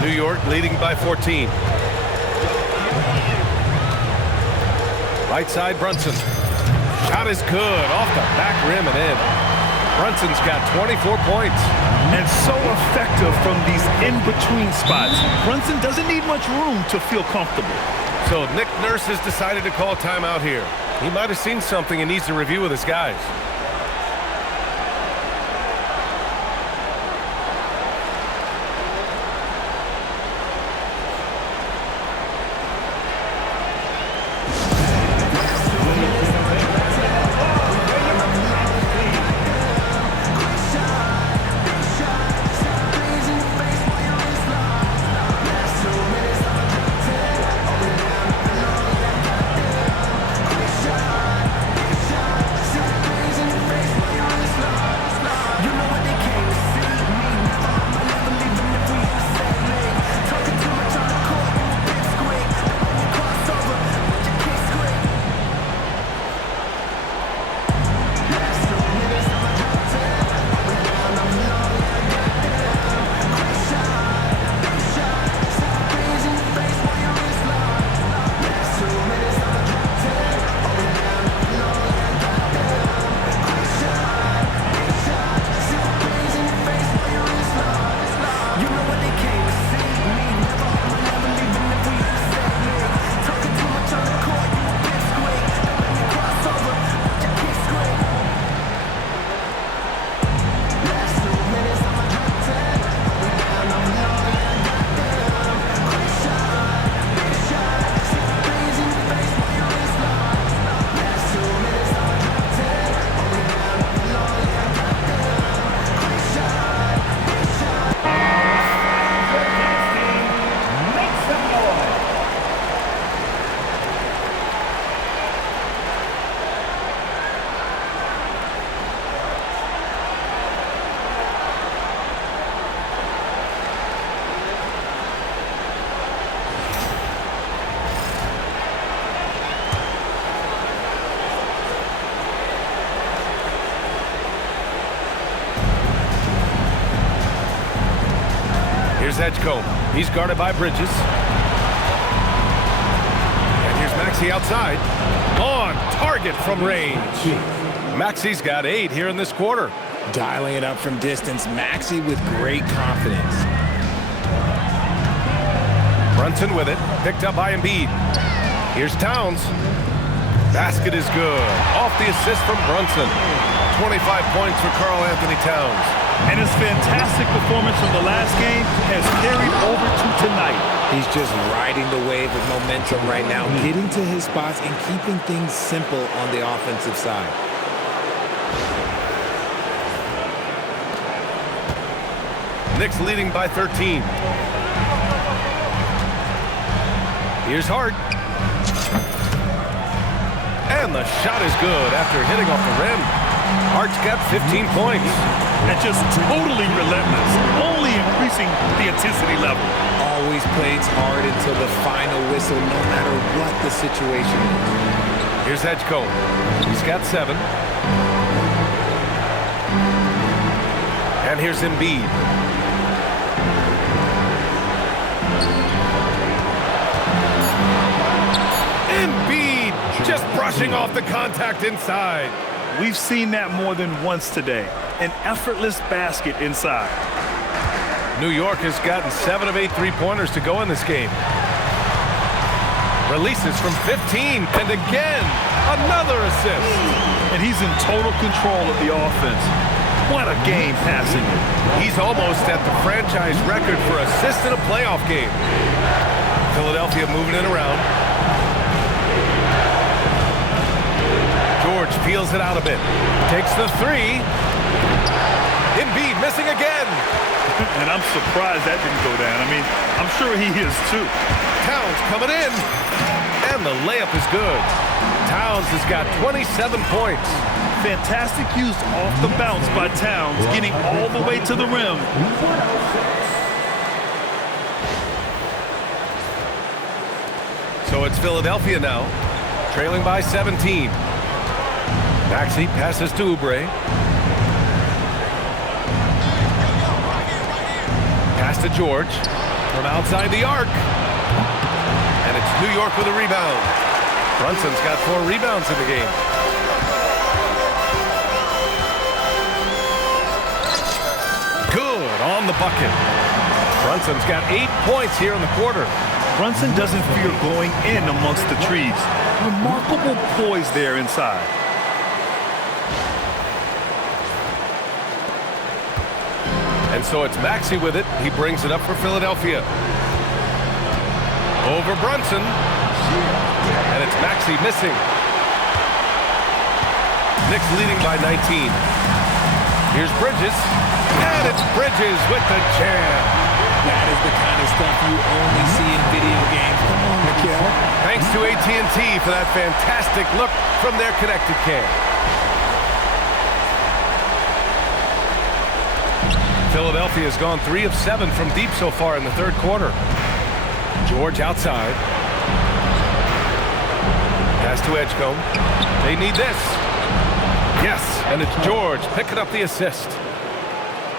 New York leading by 14. Right side, Brunson. Shot is good, off the back rim and in. Brunson's got 24 points. And so effective from these in-between spots. Brunson doesn't need much room to feel comfortable. So Nick Nurse has decided to call timeout here. He might have seen something and needs to review with his guys. Here's Edgecombe. He's guarded by Bridges. And here's Maxey outside. On target from range. Maxey's got 8 here in this quarter. Dialing it up from distance, Maxey with great confidence. Brunson with it, picked up by Embiid. Here's Towns. Basket is good. Off the assist from Brunson. 25 points for Karl Anthony Towns. And his fantastic performance from the last game has carried over to tonight. He's just riding the wave of momentum right now, getting to his spots and keeping things simple on the offensive side. Knicks leading by 13. Here's Hart. And the shot is good after hitting off the rim. Hart's got 15 points. And just totally relentless, only increasing the intensity level. Always plays hard until the final whistle, no matter what the situation is. Here's Edgecombe. He's got 7. And here's Embiid. Embiid just brushing off the contact inside. We've seen that more than once today. An effortless basket inside. New York has gotten 7 of 8 3-pointers to go in this game. Releases from 15, and again, another assist. And he's in total control of the offense. What a game passing it. He's almost at the franchise record for assists in a playoff game. Philadelphia moving it around. George peels it out a bit. Takes the 3. Embiid missing again. And I'm surprised that didn't go down. I mean, I'm sure he is too. Towns coming in. And the layup is good. Towns has got 27 points. Fantastic use off the bounce by Towns, getting all the way to the rim. So it's Philadelphia now, trailing by 17. Maxey passes to Oubre. Pass to George from outside the arc. And it's New York with a rebound. Brunson's got 4 rebounds in the game. Good on the bucket. Brunson's got 8 points here in the quarter. Brunson doesn't fear going in amongst the trees. Remarkable poise there inside. And so it's Maxey with it. He brings it up for Philadelphia. Over Brunson. And it's Maxey missing. Knicks leading by 19. Here's Bridges. And it's Bridges with the jam. That is the kind of stuff you only see in video games. Come on, Mikal. Thanks to AT&T for that fantastic look from their connected cam. Philadelphia has gone 3 of 7 from deep so far in the third quarter. George outside. Pass to Edgecombe. They need this. Yes, and it's George picking up the assist.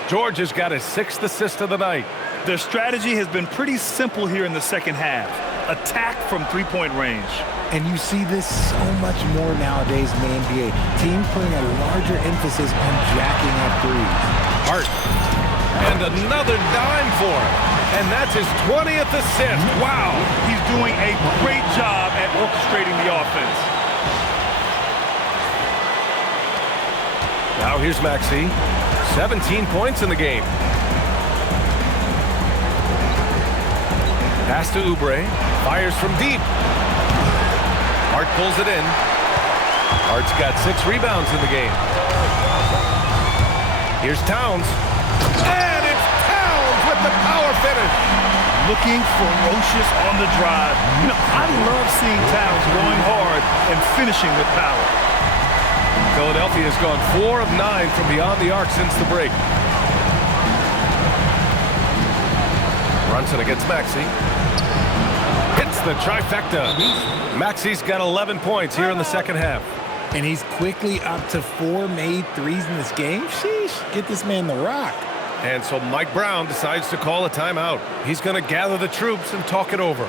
George has got his 6th assist of the night. Their strategy has been pretty simple here in the second half. Attack from three-point range. And you see this so much more nowadays in the NBA. Teams putting a larger emphasis on jacking up threes. Hart. And another dime for him. And that's his 20th assist. Wow. He's doing a great job at orchestrating the offense. Now here's Maxey. 17 points in the game. Pass to Oubre. Fires from deep. Hart pulls it in. Hart's got 6 rebounds in the game. Here's Towns. And it's Towns with the power finish. Looking ferocious on the drive. You know, I love seeing Towns going hard and finishing with power. Philadelphia has gone 4 of 9 from beyond the arc since the break. Brunson against Maxey. Hits the trifecta. Maxey's got 11 points here in the second half. And he's quickly up to 4 made threes in this game. Sheesh, get this man the rock. And so Mike Brown decides to call a timeout. He's going to gather the troops and talk it over.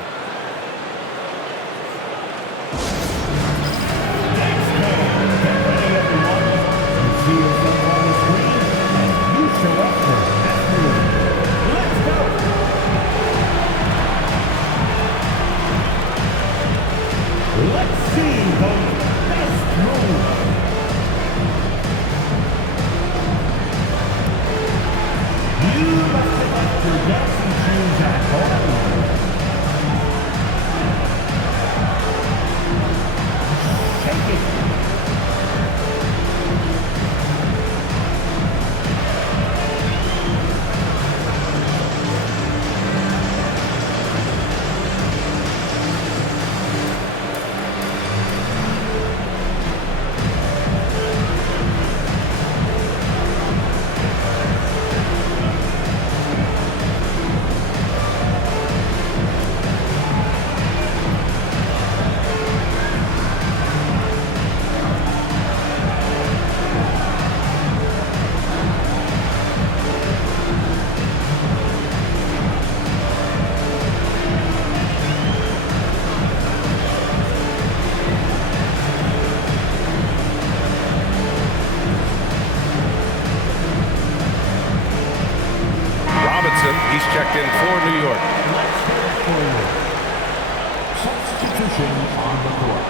Your dancing shoes at home. Shake it. He's checked in for New York. Substitution on the court.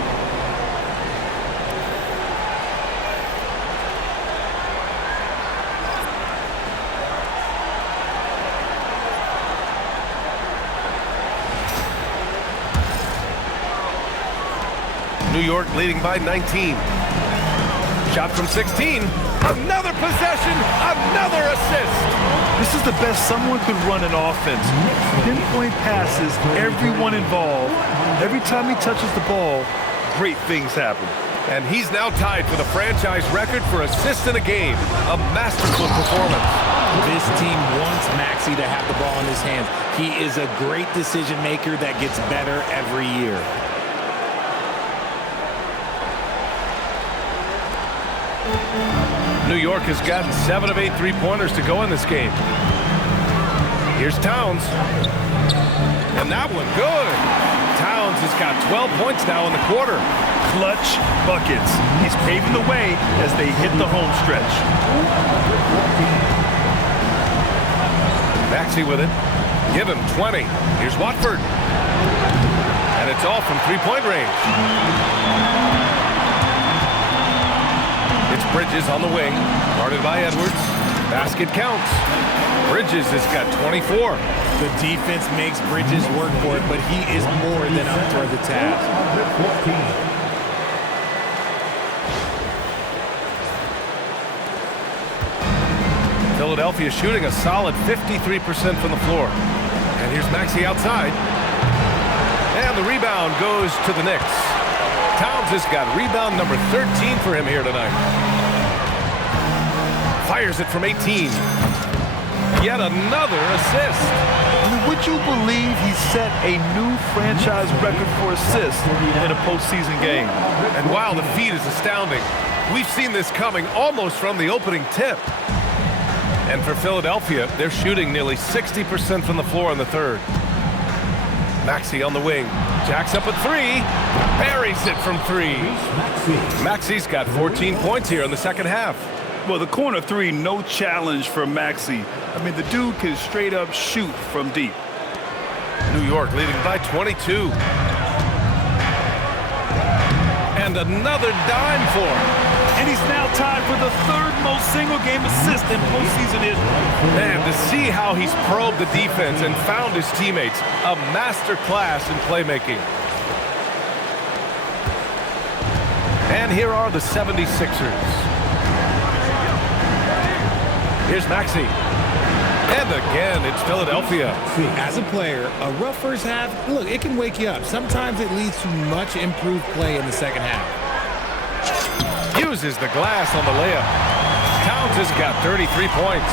New York leading by 19. Shot from 16. Another possession, another assist. This is the best someone could run an offense. Pinpoint passes, everyone involved. Every time he touches the ball, great things happen. And he's now tied for the franchise record for assists in a game. A masterful performance. This team wants Maxey to have the ball in his hands. He is a great decision maker that gets better every year. New York has gotten 7 of 8 three-pointers to go in this game. Here's Towns. And that one good. Towns has got 12 points now in the quarter. Clutch buckets. He's paving the way as they hit the home stretch. Maxey with it. Give him 20. Here's Watford. And it's all from three-point range. It's Bridges on the wing, guarded by Edwards. Basket counts. Bridges has got 24. The defense makes Bridges work for it, but he is more than up for the task. Philadelphia shooting a solid 53% from the floor. And here's Maxey outside. And the rebound goes to the Knicks. Towns has got rebound number 13 for him here tonight. Fires it from 18. Yet another assist. Would you believe he set a new franchise record for assists in a postseason game? And while the feat is astounding, we've seen this coming almost from the opening tip. And for Philadelphia, they're shooting nearly 60% from the floor in the third. Maxey on the wing. Jacks up a three. Buries it from three. Maxey's got 14 points here in the second half. Well, the corner three, no challenge for Maxey. I mean, the dude can straight up shoot from deep. New York leading by 22. And another dime for him. And he's now tied for the third most single-game assist in postseason history. Man, to see how he's probed the defense and found his teammates, a master class in playmaking. And here are the 76ers. Here's Maxey. And again, it's Philadelphia. As a player, a rough first half, look, it can wake you up. Sometimes it leads to much improved play in the second half. Uses the glass on the layup. Towns has got 33 points.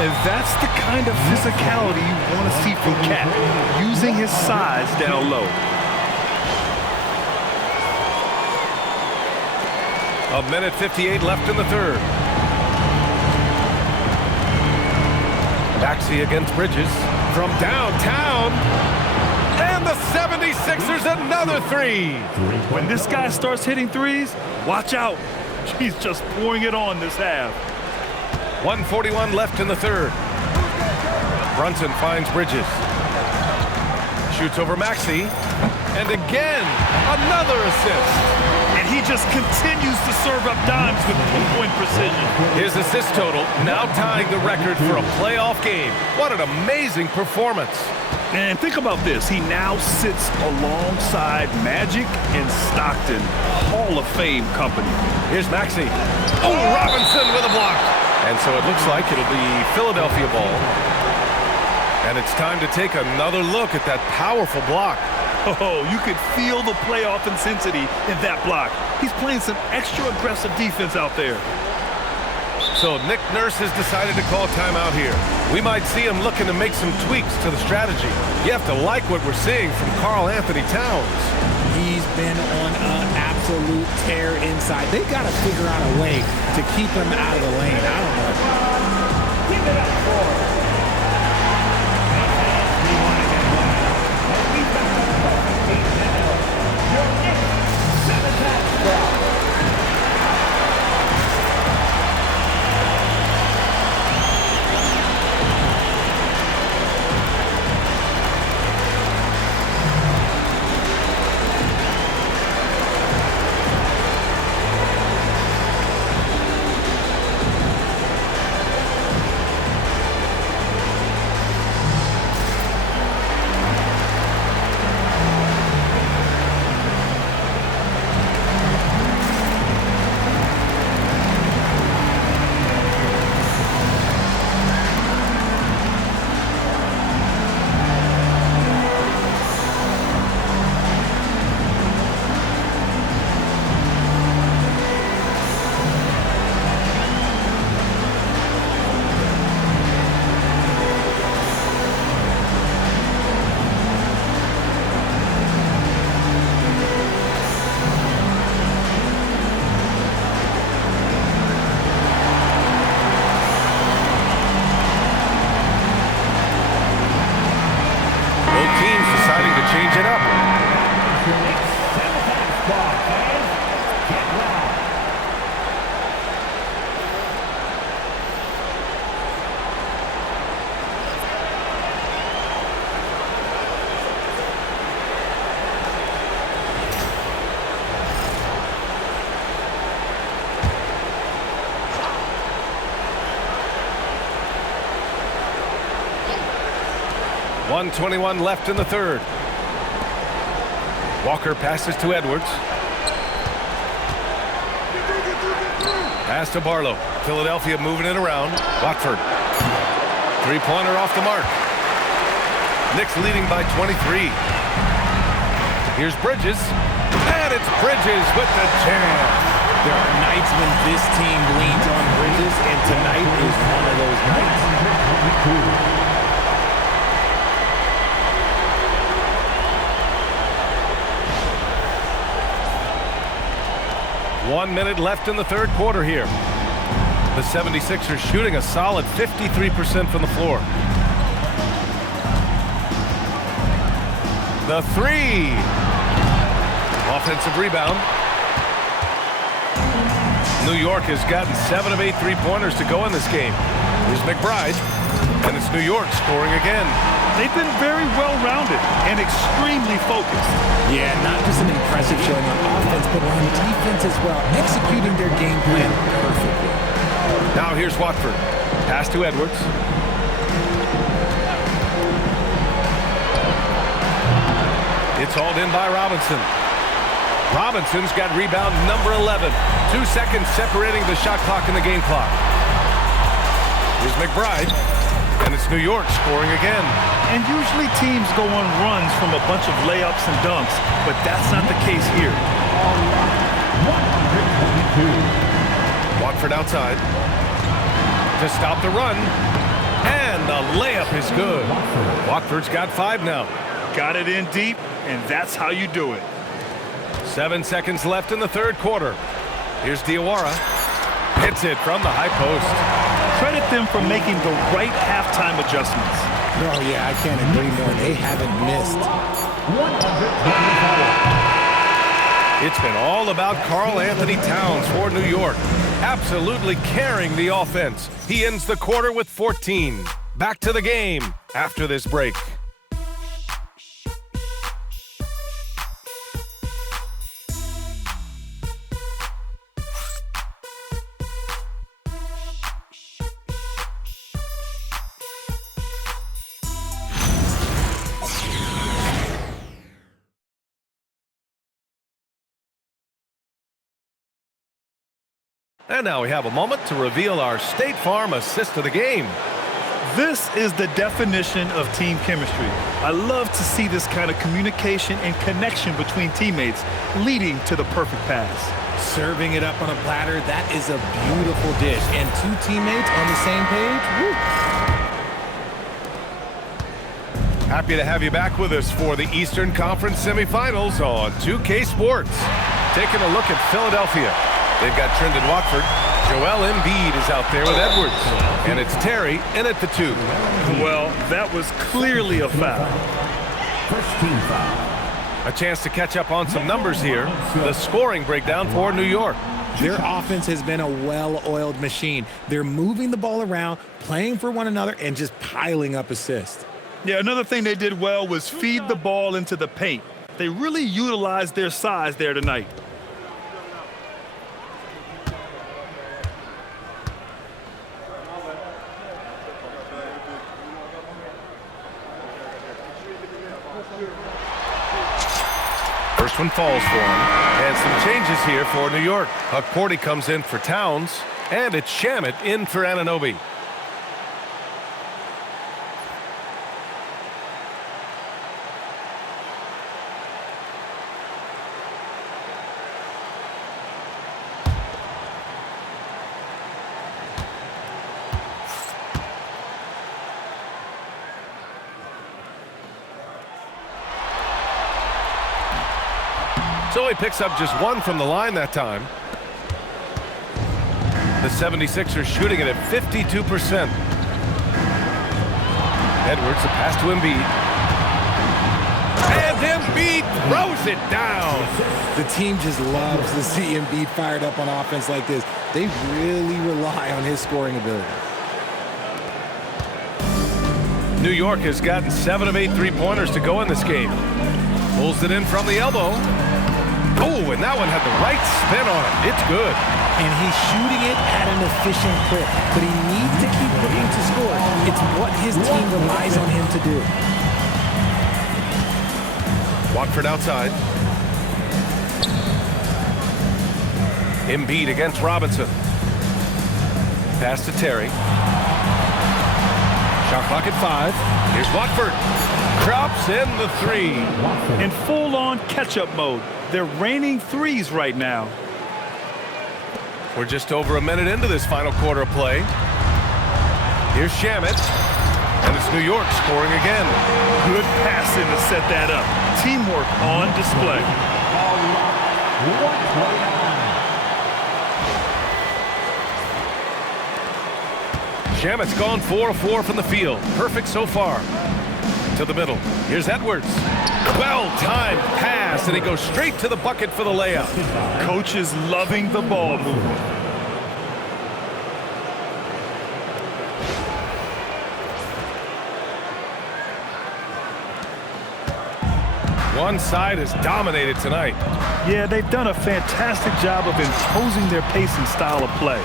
And that's the kind of physicality you want to see from Cat, using his size down low. A minute 58 left in the third. Maxey against Bridges from downtown. And the 76ers another three. When this guy starts hitting threes, watch out. He's just pouring it on this half. 1:41 left in the third. Brunson finds Bridges. Shoots over Maxey. And again, another assist. And he just continues to serve up dimes with pinpoint precision. His assist total now tying the record for a playoff game. What an amazing performance. And think about this. He now sits alongside Magic and Stockton, Hall of Fame company. Here's Maxey. Oh, Robinson with a block. And so it looks like it'll be Philadelphia ball. And it's time to take another look at that powerful block. Oh, you could feel the playoff intensity in that block. He's playing some extra aggressive defense out there. So Nick Nurse has decided to call timeout here. We might see him looking to make some tweaks to the strategy. You have to like what we're seeing from Karl Anthony Towns. He's been on an absolute tear inside. They've got to figure out a way to keep him out of the lane. I don't know. Give it up for your Knicks sabotage squad. Change it up. .121 left in the third. Walker passes to Edwards. Pass to Barlow. Philadelphia moving it around. Watford. Three-pointer off the mark. Knicks leading by 23. Here's Bridges. And it's Bridges with the jam. There are nights when this team leans on Bridges, and tonight is one of those nights. 1 minute left in the third quarter here. The 76ers shooting a solid 53% from the floor. The three. Offensive rebound. New York has gotten 7 of 8 three-pointers to go in this game. Here's McBride, and it's New York scoring again. They've been very well-rounded and extremely focused. Yeah, not just an impressive showing on offense, but on defense as well, executing their game plan perfectly. Now here's Watford. Pass to Edwards. It's hauled in by Robinson. Robinson's got rebound number 11. 2 seconds separating the shot clock and the game clock. Here's McBride, and it's New York scoring again. And usually teams go on runs from a bunch of layups and dunks, but that's not the case here. 122. Watford outside to stop the run, and the layup is good. Watford's got 5 now. Got it in deep, and that's how you do it. 7 seconds left in the third quarter. Here's Diawara. Hits it from the high post. Credit them for making the right halftime adjustments. Oh, yeah, I can't agree more. They haven't missed. 124. It's been all about Karl Anthony Towns for New York, absolutely carrying the offense. He ends the quarter with 14. Back to the game after this break. And now we have a moment to reveal our State Farm assist of the game. This is the definition of team chemistry. I love to see this kind of communication and connection between teammates leading to the perfect pass. Serving it up on a platter, that is a beautiful dish. And two teammates on the same page, woo. Happy to have you back with us for the Eastern Conference Semifinals on 2K Sports. Taking a look at Philadelphia. They've got Trendon Watford. Joel Embiid is out there with Edwards. And it's Terry in at the 2. Well, that was clearly a foul. First team foul. A chance to catch up on some numbers here. The scoring breakdown for New York. Their offense has been a well-oiled machine. They're moving the ball around, playing for one another, and just piling up assists. Yeah, another thing they did well was feed the ball into the paint. They really utilized their size there tonight. First one falls for him. And some changes here for New York. Huckporty comes in for Towns, and it's Shamet in for Anunoby. So he picks up just one from the line that time. The 76ers shooting it at 52%. Edwards, a pass to Embiid. And Embiid throws it down. The team just loves to see Embiid fired up on offense like this. They really rely on his scoring ability. New York has gotten 7 of 8 three-pointers to go in this game. Pulls it in from the elbow. Oh, and that one had the right spin on it. It's good. And he's shooting it at an efficient clip, but he needs to keep looking to score. It's what his team relies on him to do. Watford outside. Embiid against Robinson. Pass to Terry. Shot clock at 5. Here's Watford. Drops in the 3. In full-on catch-up mode. They're raining threes right now. We're just over a minute into this final quarter of play. Here's Shamet. And it's New York scoring again. Good passing to set that up. Teamwork on display. Shamet's gone 4 of 4 from the field. Perfect so far. To the middle. Here's Edwards. Well-timed pass, and he goes straight to the bucket for the layup. Coach is loving the ball movement. One side has dominated tonight. Yeah, they've done a fantastic job of imposing their pace and style of play.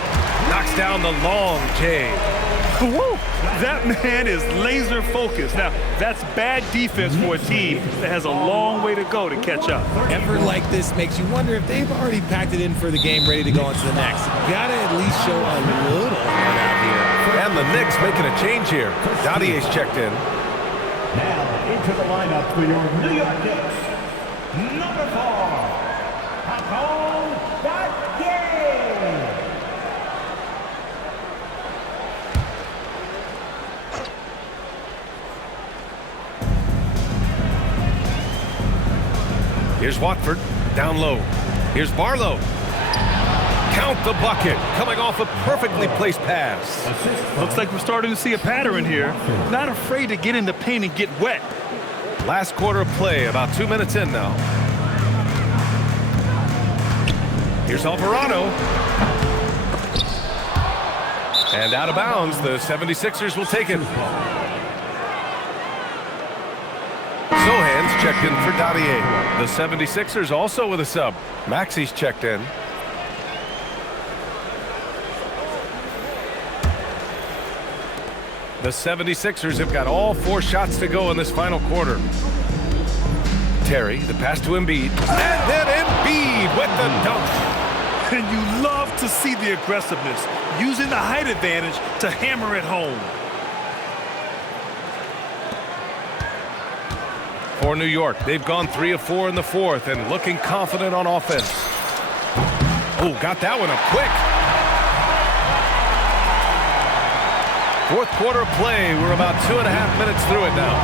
Knocks down the long J. Woo! That man is laser focused. Now, that's bad defense for a team that has a long way to go to catch up. Effort like this makes you wonder if they've already packed it in for the game, ready to go into the next. Gotta at least show a little heart out here. And the Knicks making a change here. Dottier's checked in. Now into the lineup for your New York Knicks, number 4, Here's Watford, down low. Here's Barlow. Count the bucket, coming off a perfectly placed pass. Looks like we're starting to see a pattern here. Not afraid to get in the paint and get wet. Last quarter of play, about 2 minutes in now. Here's Alvarado. And out of bounds, the 76ers will take it. Sohan's checked in for Dottier. The 76ers also with a sub. Maxi's checked in. The 76ers have got all 4 shots to go in this final quarter. Terry, the pass to Embiid. And then Embiid with the dunk. And you love love to see the aggressiveness, using the height advantage to hammer it home. For New York, they've gone 3 of 4 in the fourth and looking confident on offense. Oh, got that one up quick. Fourth quarter play. We're about 2.5 minutes through it now.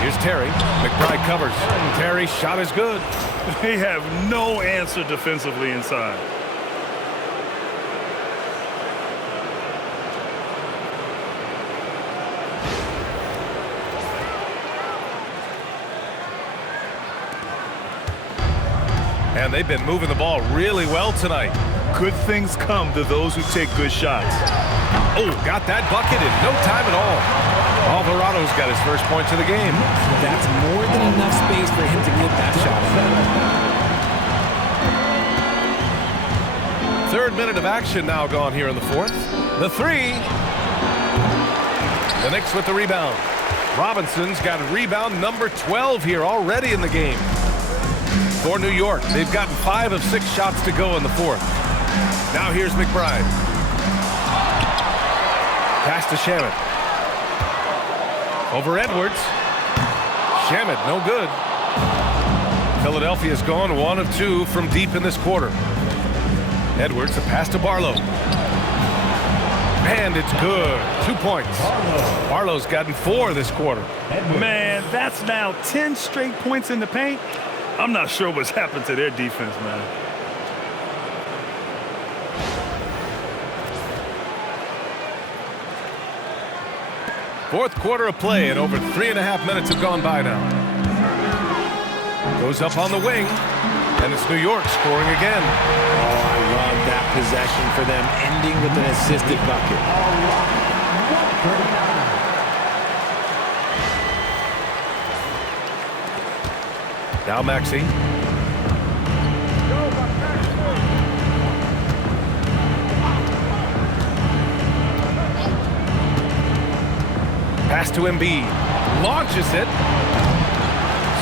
Here's Terry. McBride covers. Terry's shot is good. They have no answer defensively inside. And they've been moving the ball really well tonight. Good things come to those who take good shots. Oh, got that bucket in no time at all. Alvarado's got his first points of the game. That's more than enough space for him to get that shot. Third minute of action now gone here in the fourth. The three. The Knicks with the rebound. Robinson's got rebound number 12 here already in the game. For New York, they've gotten 5 of 6 shots to go in the fourth. Now here's McBride. Pass to Shamet. Over Edwards. Shamet, no good. Philadelphia's gone 1 of 2 from deep in this quarter. Edwards, a pass to Barlow. And it's good. 2 points. Barlow's gotten 4 this quarter. Man, that's now 10 straight points in the paint. I'm not sure what's happened to their defense, man. Fourth quarter of play, and over 3.5 minutes have gone by now. Goes up on the wing, and it's New York scoring again. Oh, I love that possession for them, ending with an assisted bucket. Now Maxey. Pass to Embiid. Launches it.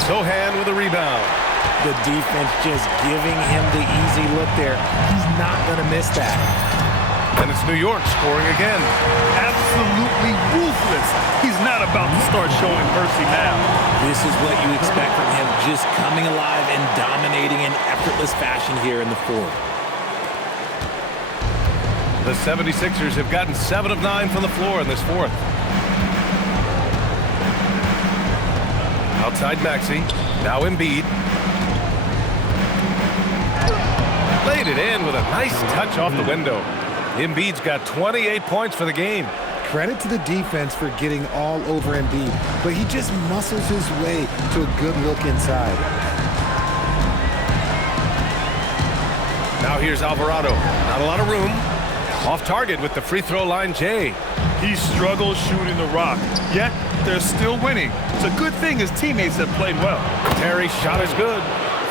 Sohan with a rebound. The defense just giving him the easy look there. He's not going to miss that. And it's New York scoring again. Absolutely ruthless. He's not about to start showing mercy now. This is what you expect from him, just coming alive and dominating in effortless fashion here in the fourth. The 76ers have gotten 7 of 9 from the floor in this fourth. Outside Maxey. Now Embiid. Laid it in with a nice touch off the window. Embiid's got 28 points for the game. Credit to the defense for getting all over Embiid, but he just muscles his way to a good look inside. Now here's Alvarado. Not a lot of room. Off target with the free throw line, Jay. He struggles shooting the rock, yet they're still winning. It's a good thing his teammates have played well. Terry's shot is good.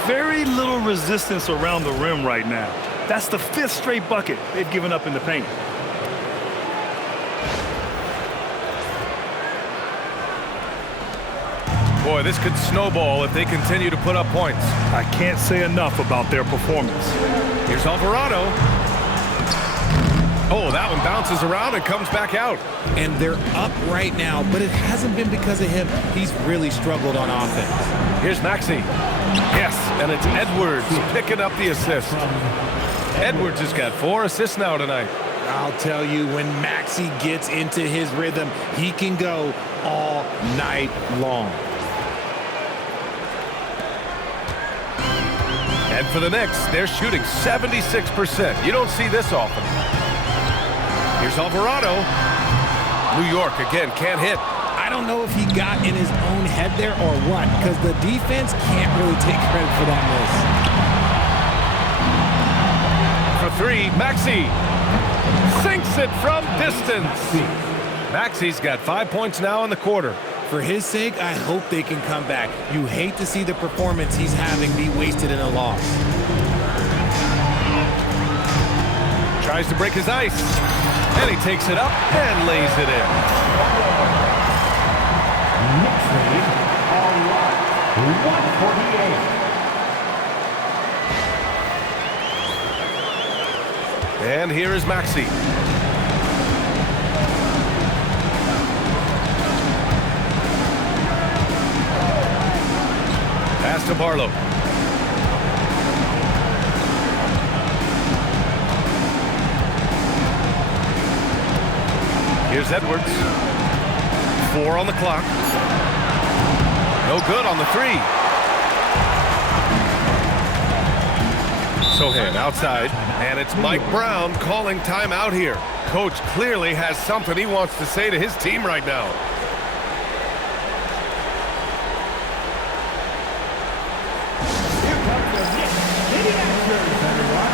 Very little resistance around the rim right now. That's the 5th straight bucket they've given up in the paint. Boy, this could snowball if they continue to put up points. I can't say enough about their performance. Here's Alvarado. Oh, that one bounces around and comes back out. And they're up right now, but it hasn't been because of him. He's really struggled on offense. Here's Maxey. Yes, and it's Edwards picking up the assist. Edwards has got 4 assists now tonight. I'll tell you, when Maxey gets into his rhythm, he can go all night long. And for the Knicks, they're shooting 76%. You don't see this often. Here's Alvarado. New York again can't hit. I don't know if he got in his own head there or what, because the defense can't really take credit for that For miss. 3, Maxey sinks it from distance. Maxey's got 5 points now in the quarter. For his sake, I hope they can come back. You hate to see the performance he's having be wasted in a loss. Tries to break his ice. And he takes it up and lays it in. Knicks lead, all right, 148. And here is Maxey. Pass to Barlow. Here's Edwards. 4 on the clock. No good on the 3. Sohan outside, and it's Mike Brown calling timeout here. Coach clearly has something he wants to say to his team right now. Here comes the Knicks. City Actors, everyone.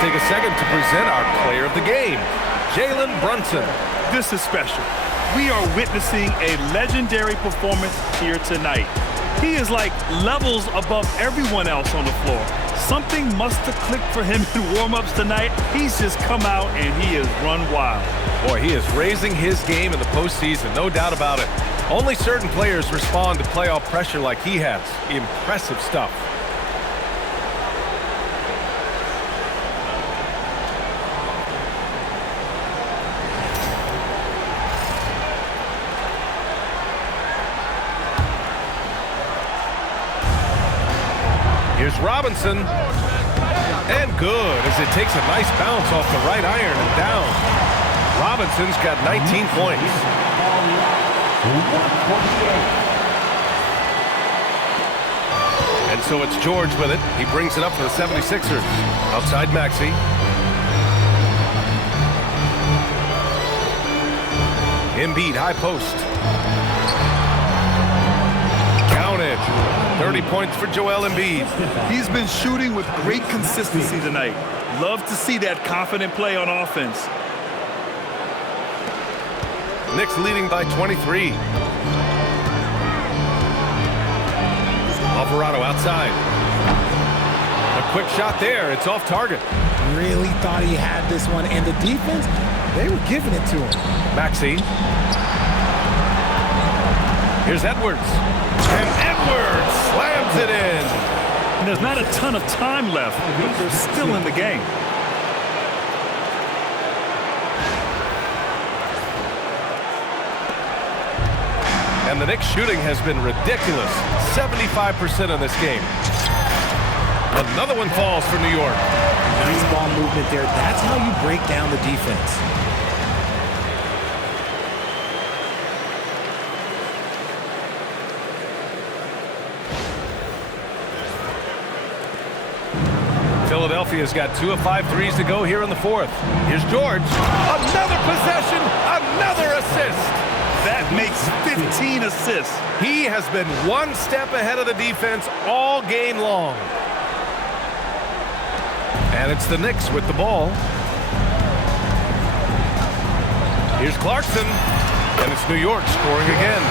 Take a second to present our player of the game, Jalen Brunson. This is special. We are witnessing a legendary performance here tonight. He is like levels above everyone else on the floor. Something must have clicked for him in warm-ups tonight. He's just come out and he has run wild. Boy, he is raising his game in the postseason, no doubt about it. Only certain players respond to playoff pressure like he has. Impressive stuff. Here's Robinson, and good as it takes a nice bounce off the right iron and down. Robinson's got 19 points. And so it's George with it. He brings it up for the 76ers. Outside Maxey. Embiid, high post. Counted. 30 points for Joel Embiid. He's been shooting with great consistency tonight. Love to see that confident play on offense. Knicks leading by 23. Alvarado outside. A quick shot there. It's off target. Really thought he had this one, and the defense, they were giving it to him. Maxey. Here's Edwards. And Edwards slams it in. And there's not a ton of time left, but they're still in the game. And the Knicks shooting has been ridiculous. 75% in this game. Another one falls for New York. Nice ball movement there. That's how you break down the defense. Philadelphia's got 2 of 5 threes to go here in the fourth. Here's George. Another possession, another assist. That makes 15 assists. He has been one step ahead of the defense all game long. And it's the Knicks with the ball. Here's Clarkson. And it's New York scoring again.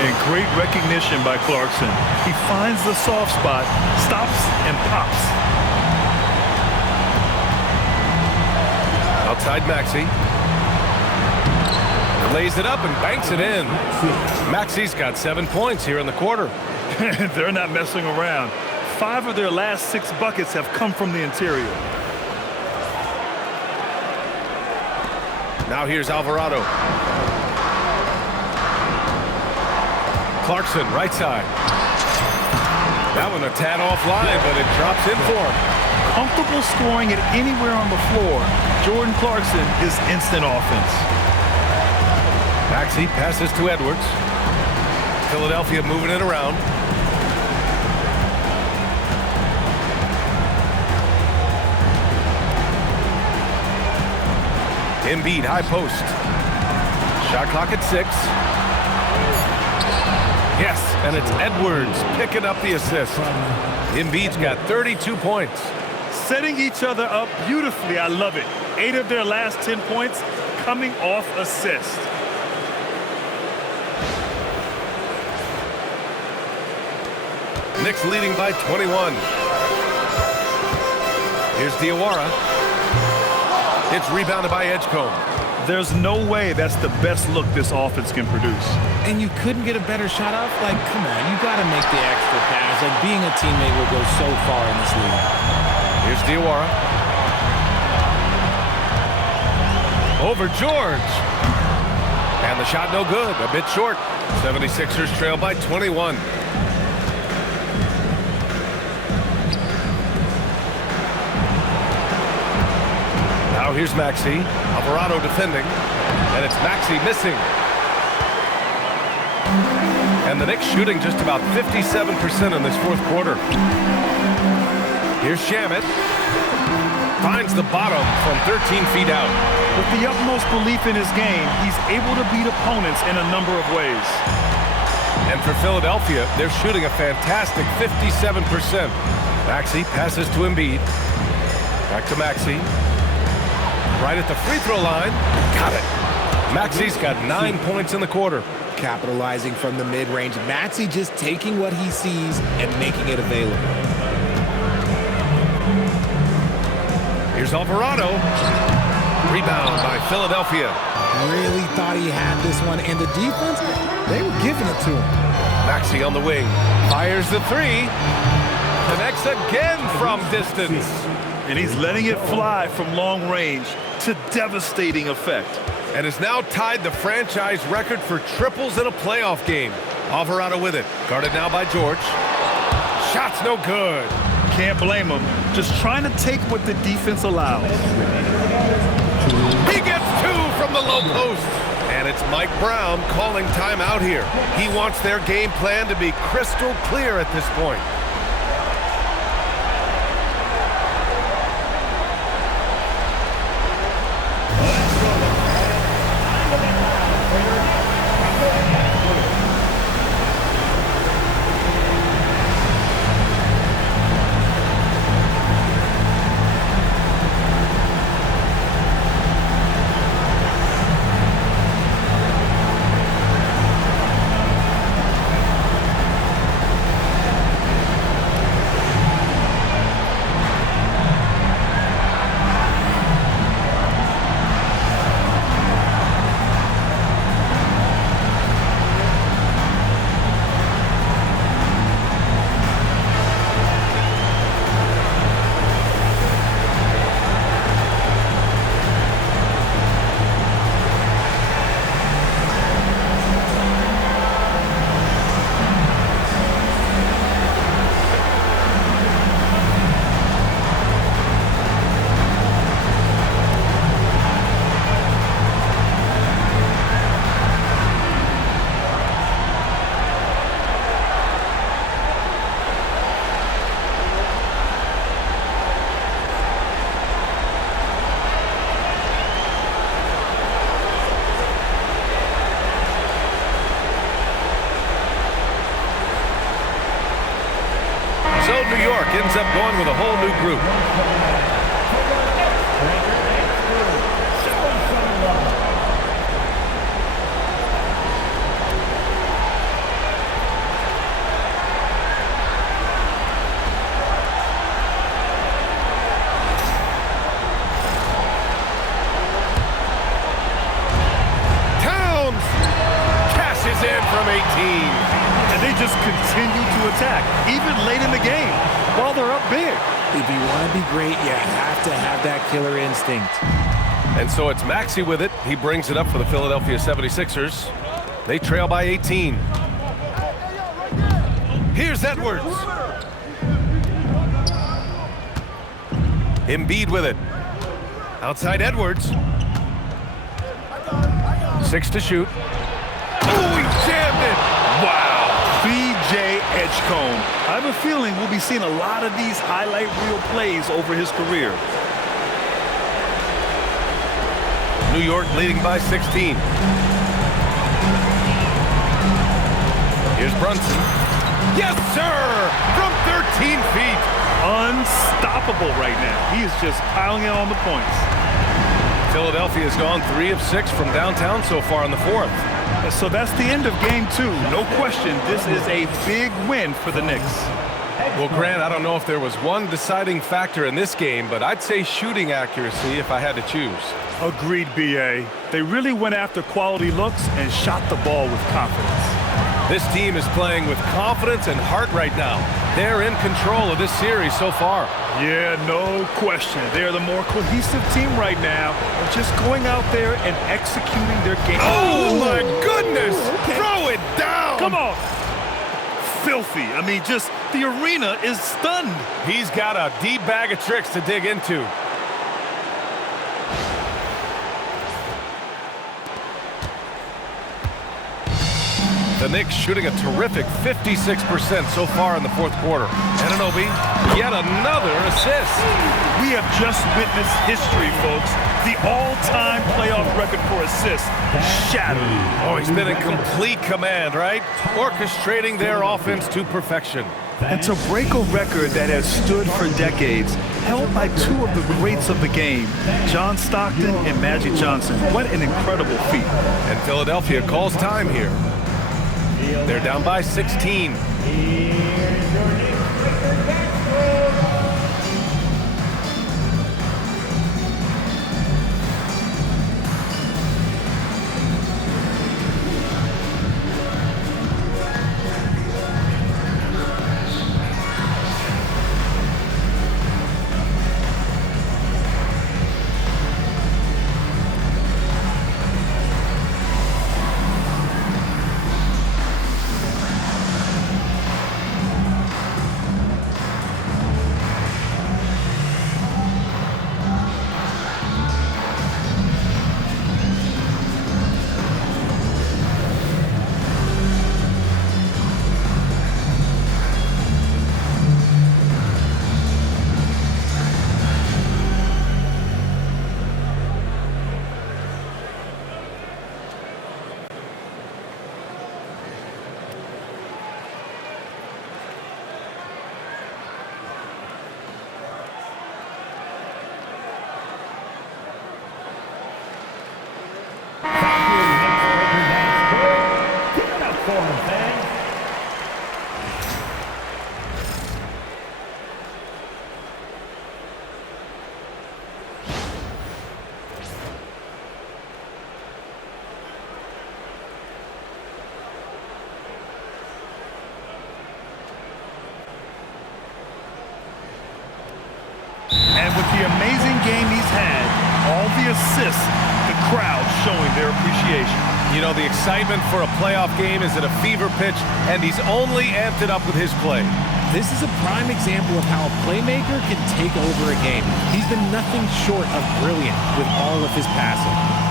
And great recognition by Clarkson. He finds the soft spot, stops, and pops. Outside Maxey. Lays it up and banks it in. Maxey's got 7 points here in the quarter. They're not messing around. 5 of their last 6 buckets have come from the interior. Now here's Alvarado. Clarkson, right side. That one a tad offline, but it drops in for him. Comfortable scoring it anywhere on the floor. Jordan Clarkson is instant offense. Maxey passes to Edwards. Philadelphia moving it around. Embiid, high post. Shot clock at 6. Yes, and it's Edwards picking up the assist. Embiid's got 32 points. Setting each other up beautifully. I love it. 8 of their last 10 points coming off assist. Knicks leading by 21. Here's Diawara. It's rebounded by Edgecombe. There's no way that's the best look this offense can produce. And you couldn't get a better shot off? Like, come on, you got to make the extra pass. Like, being a teammate will go so far in this league. Here's Diawara. Over George. And the shot no good, a bit short. 76ers trail by 21. Now here's Maxey. Alvarado defending. And it's Maxey missing. And the Knicks shooting just about 57% in this fourth quarter. Here's Shamet. Finds the bottom from 13 feet out. With the utmost belief in his game, he's able to beat opponents in a number of ways. And for Philadelphia, they're shooting a fantastic 57%. Maxey passes to Embiid. Back to Maxey. Right at the free throw line. Got it. Maxey's got 9 points in the quarter. Capitalizing from the mid-range. Maxey just taking what he sees and making it available. Here's Alvarado. Rebound by Philadelphia. Really thought he had this one. And the defense, they were giving it to him. Maxey on the wing. Fires the 3. Connects again from distance. And he's letting it fly from long range to devastating effect. And has now tied the franchise record for triples in a playoff game. Alvarado with it. Guarded now by George. Shot's no good. Can't blame him. Just trying to take what the defense allows. He gets 2 from the low post. And it's Mike Brown calling timeout here. He wants their game plan to be crystal clear at this point. So New York ends up going with a whole new group. Towns cashes in from 18. And they just continue to attack, even late in the game. If you want to be great, you have to have that killer instinct. And so it's Maxey with it. He brings it up for the Philadelphia 76ers. They trail by 18. Here's Edwards. Embiid with it. Outside Edwards. 6 to shoot. Oh, he jammed it. Wow. B.J. Edgecombe. I have a feeling we'll be seeing a lot of these highlight reel plays over his career. New York leading by 16. Here's Brunson. Yes, sir! From 13 feet. Unstoppable right now. He is just piling in on the points. Philadelphia has gone 3 of 6 from downtown so far in the fourth. So that's the end of game 2. No question, this is a big win for the Knicks. Well, Grant, I don't know if there was one deciding factor in this game, but I'd say shooting accuracy if I had to choose. Agreed, B.A. They really went after quality looks and shot the ball with confidence. This team is playing with confidence and heart right now. They're in control of this series so far. Yeah, no question. They're the more cohesive team right now. They're just going out there and executing their game. Oh, my goodness! Okay. Throw it down! Come on! Filthy. I mean, just the arena is stunned. He's got a deep bag of tricks to dig into. The Knicks shooting a terrific 56% so far in the fourth quarter. Anunoby, yet another assist. We have just witnessed history, folks. The all-time playoff record for assists shattered. Oh, he's been in complete command, right? Orchestrating their offense to perfection. And to break a record that has stood for decades, held by 2 of the greats of the game, John Stockton and Magic Johnson. What an incredible feat. And Philadelphia calls time here. They're down by 16. And with the amazing game he's had, all the assists, the crowd showing their appreciation. You know, the excitement for a playoff game is at a fever pitch, and he's only amped it up with his play. This is a prime example of how a playmaker can take over a game. He's been nothing short of brilliant with all of his passing.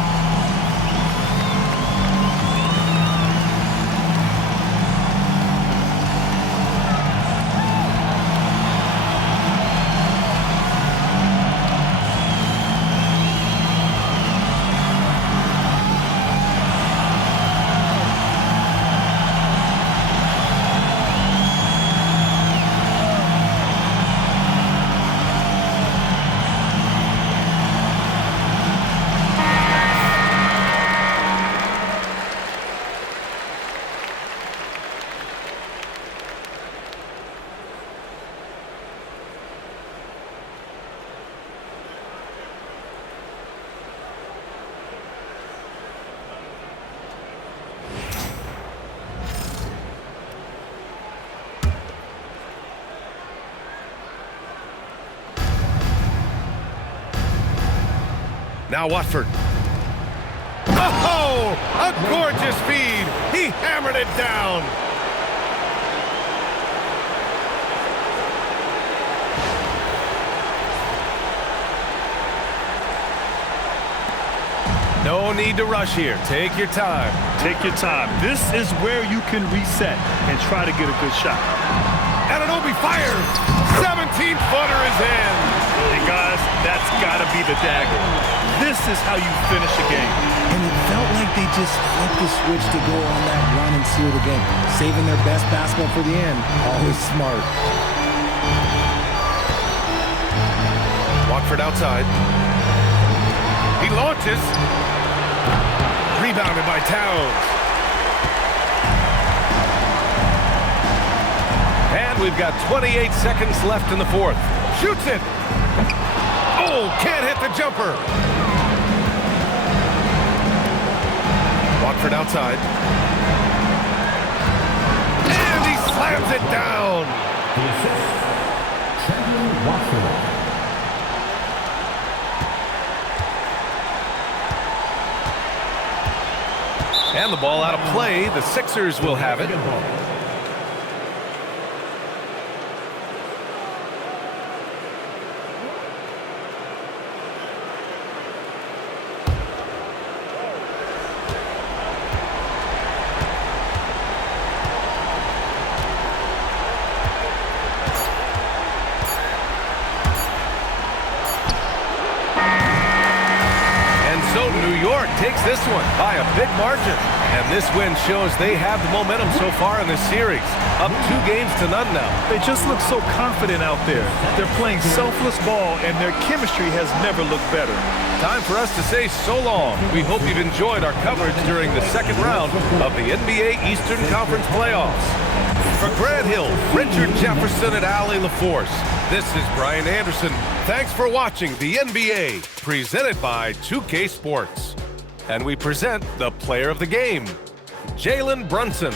Now Watford. Oh, a gorgeous feed. He hammered it down. No need to rush here. Take your time. Take your time. This is where you can reset and try to get a good shot. Anunoby fires. 17-footer is in. And guys, that's got to be the dagger. This is how you finish a game. And it felt like they just flipped the switch to go on that run and seal the game. Saving their best basketball for the end. Always smart. Watford outside. He launches. Rebounded by Towns. And we've got 28 seconds left in the fourth. Shoots it. Oh, can't hit the jumper. Watford outside. And he slams it down. The assist, Trevor Watford. And the ball out of play. The Sixers will have it. Takes this one by a big margin. And this win shows they have the momentum so far in this series. Up 2 games to none now. They just look so confident out there. They're playing selfless ball, and their chemistry has never looked better. Time for us to say so long. We hope you've enjoyed our coverage during the second round of the NBA Eastern Conference Playoffs. For Grant Hill, Richard Jefferson, and Allie LaForce, this is Brian Anderson. Thanks for watching the NBA, presented by 2K Sports. And we present the player of the game, Jalen Brunson.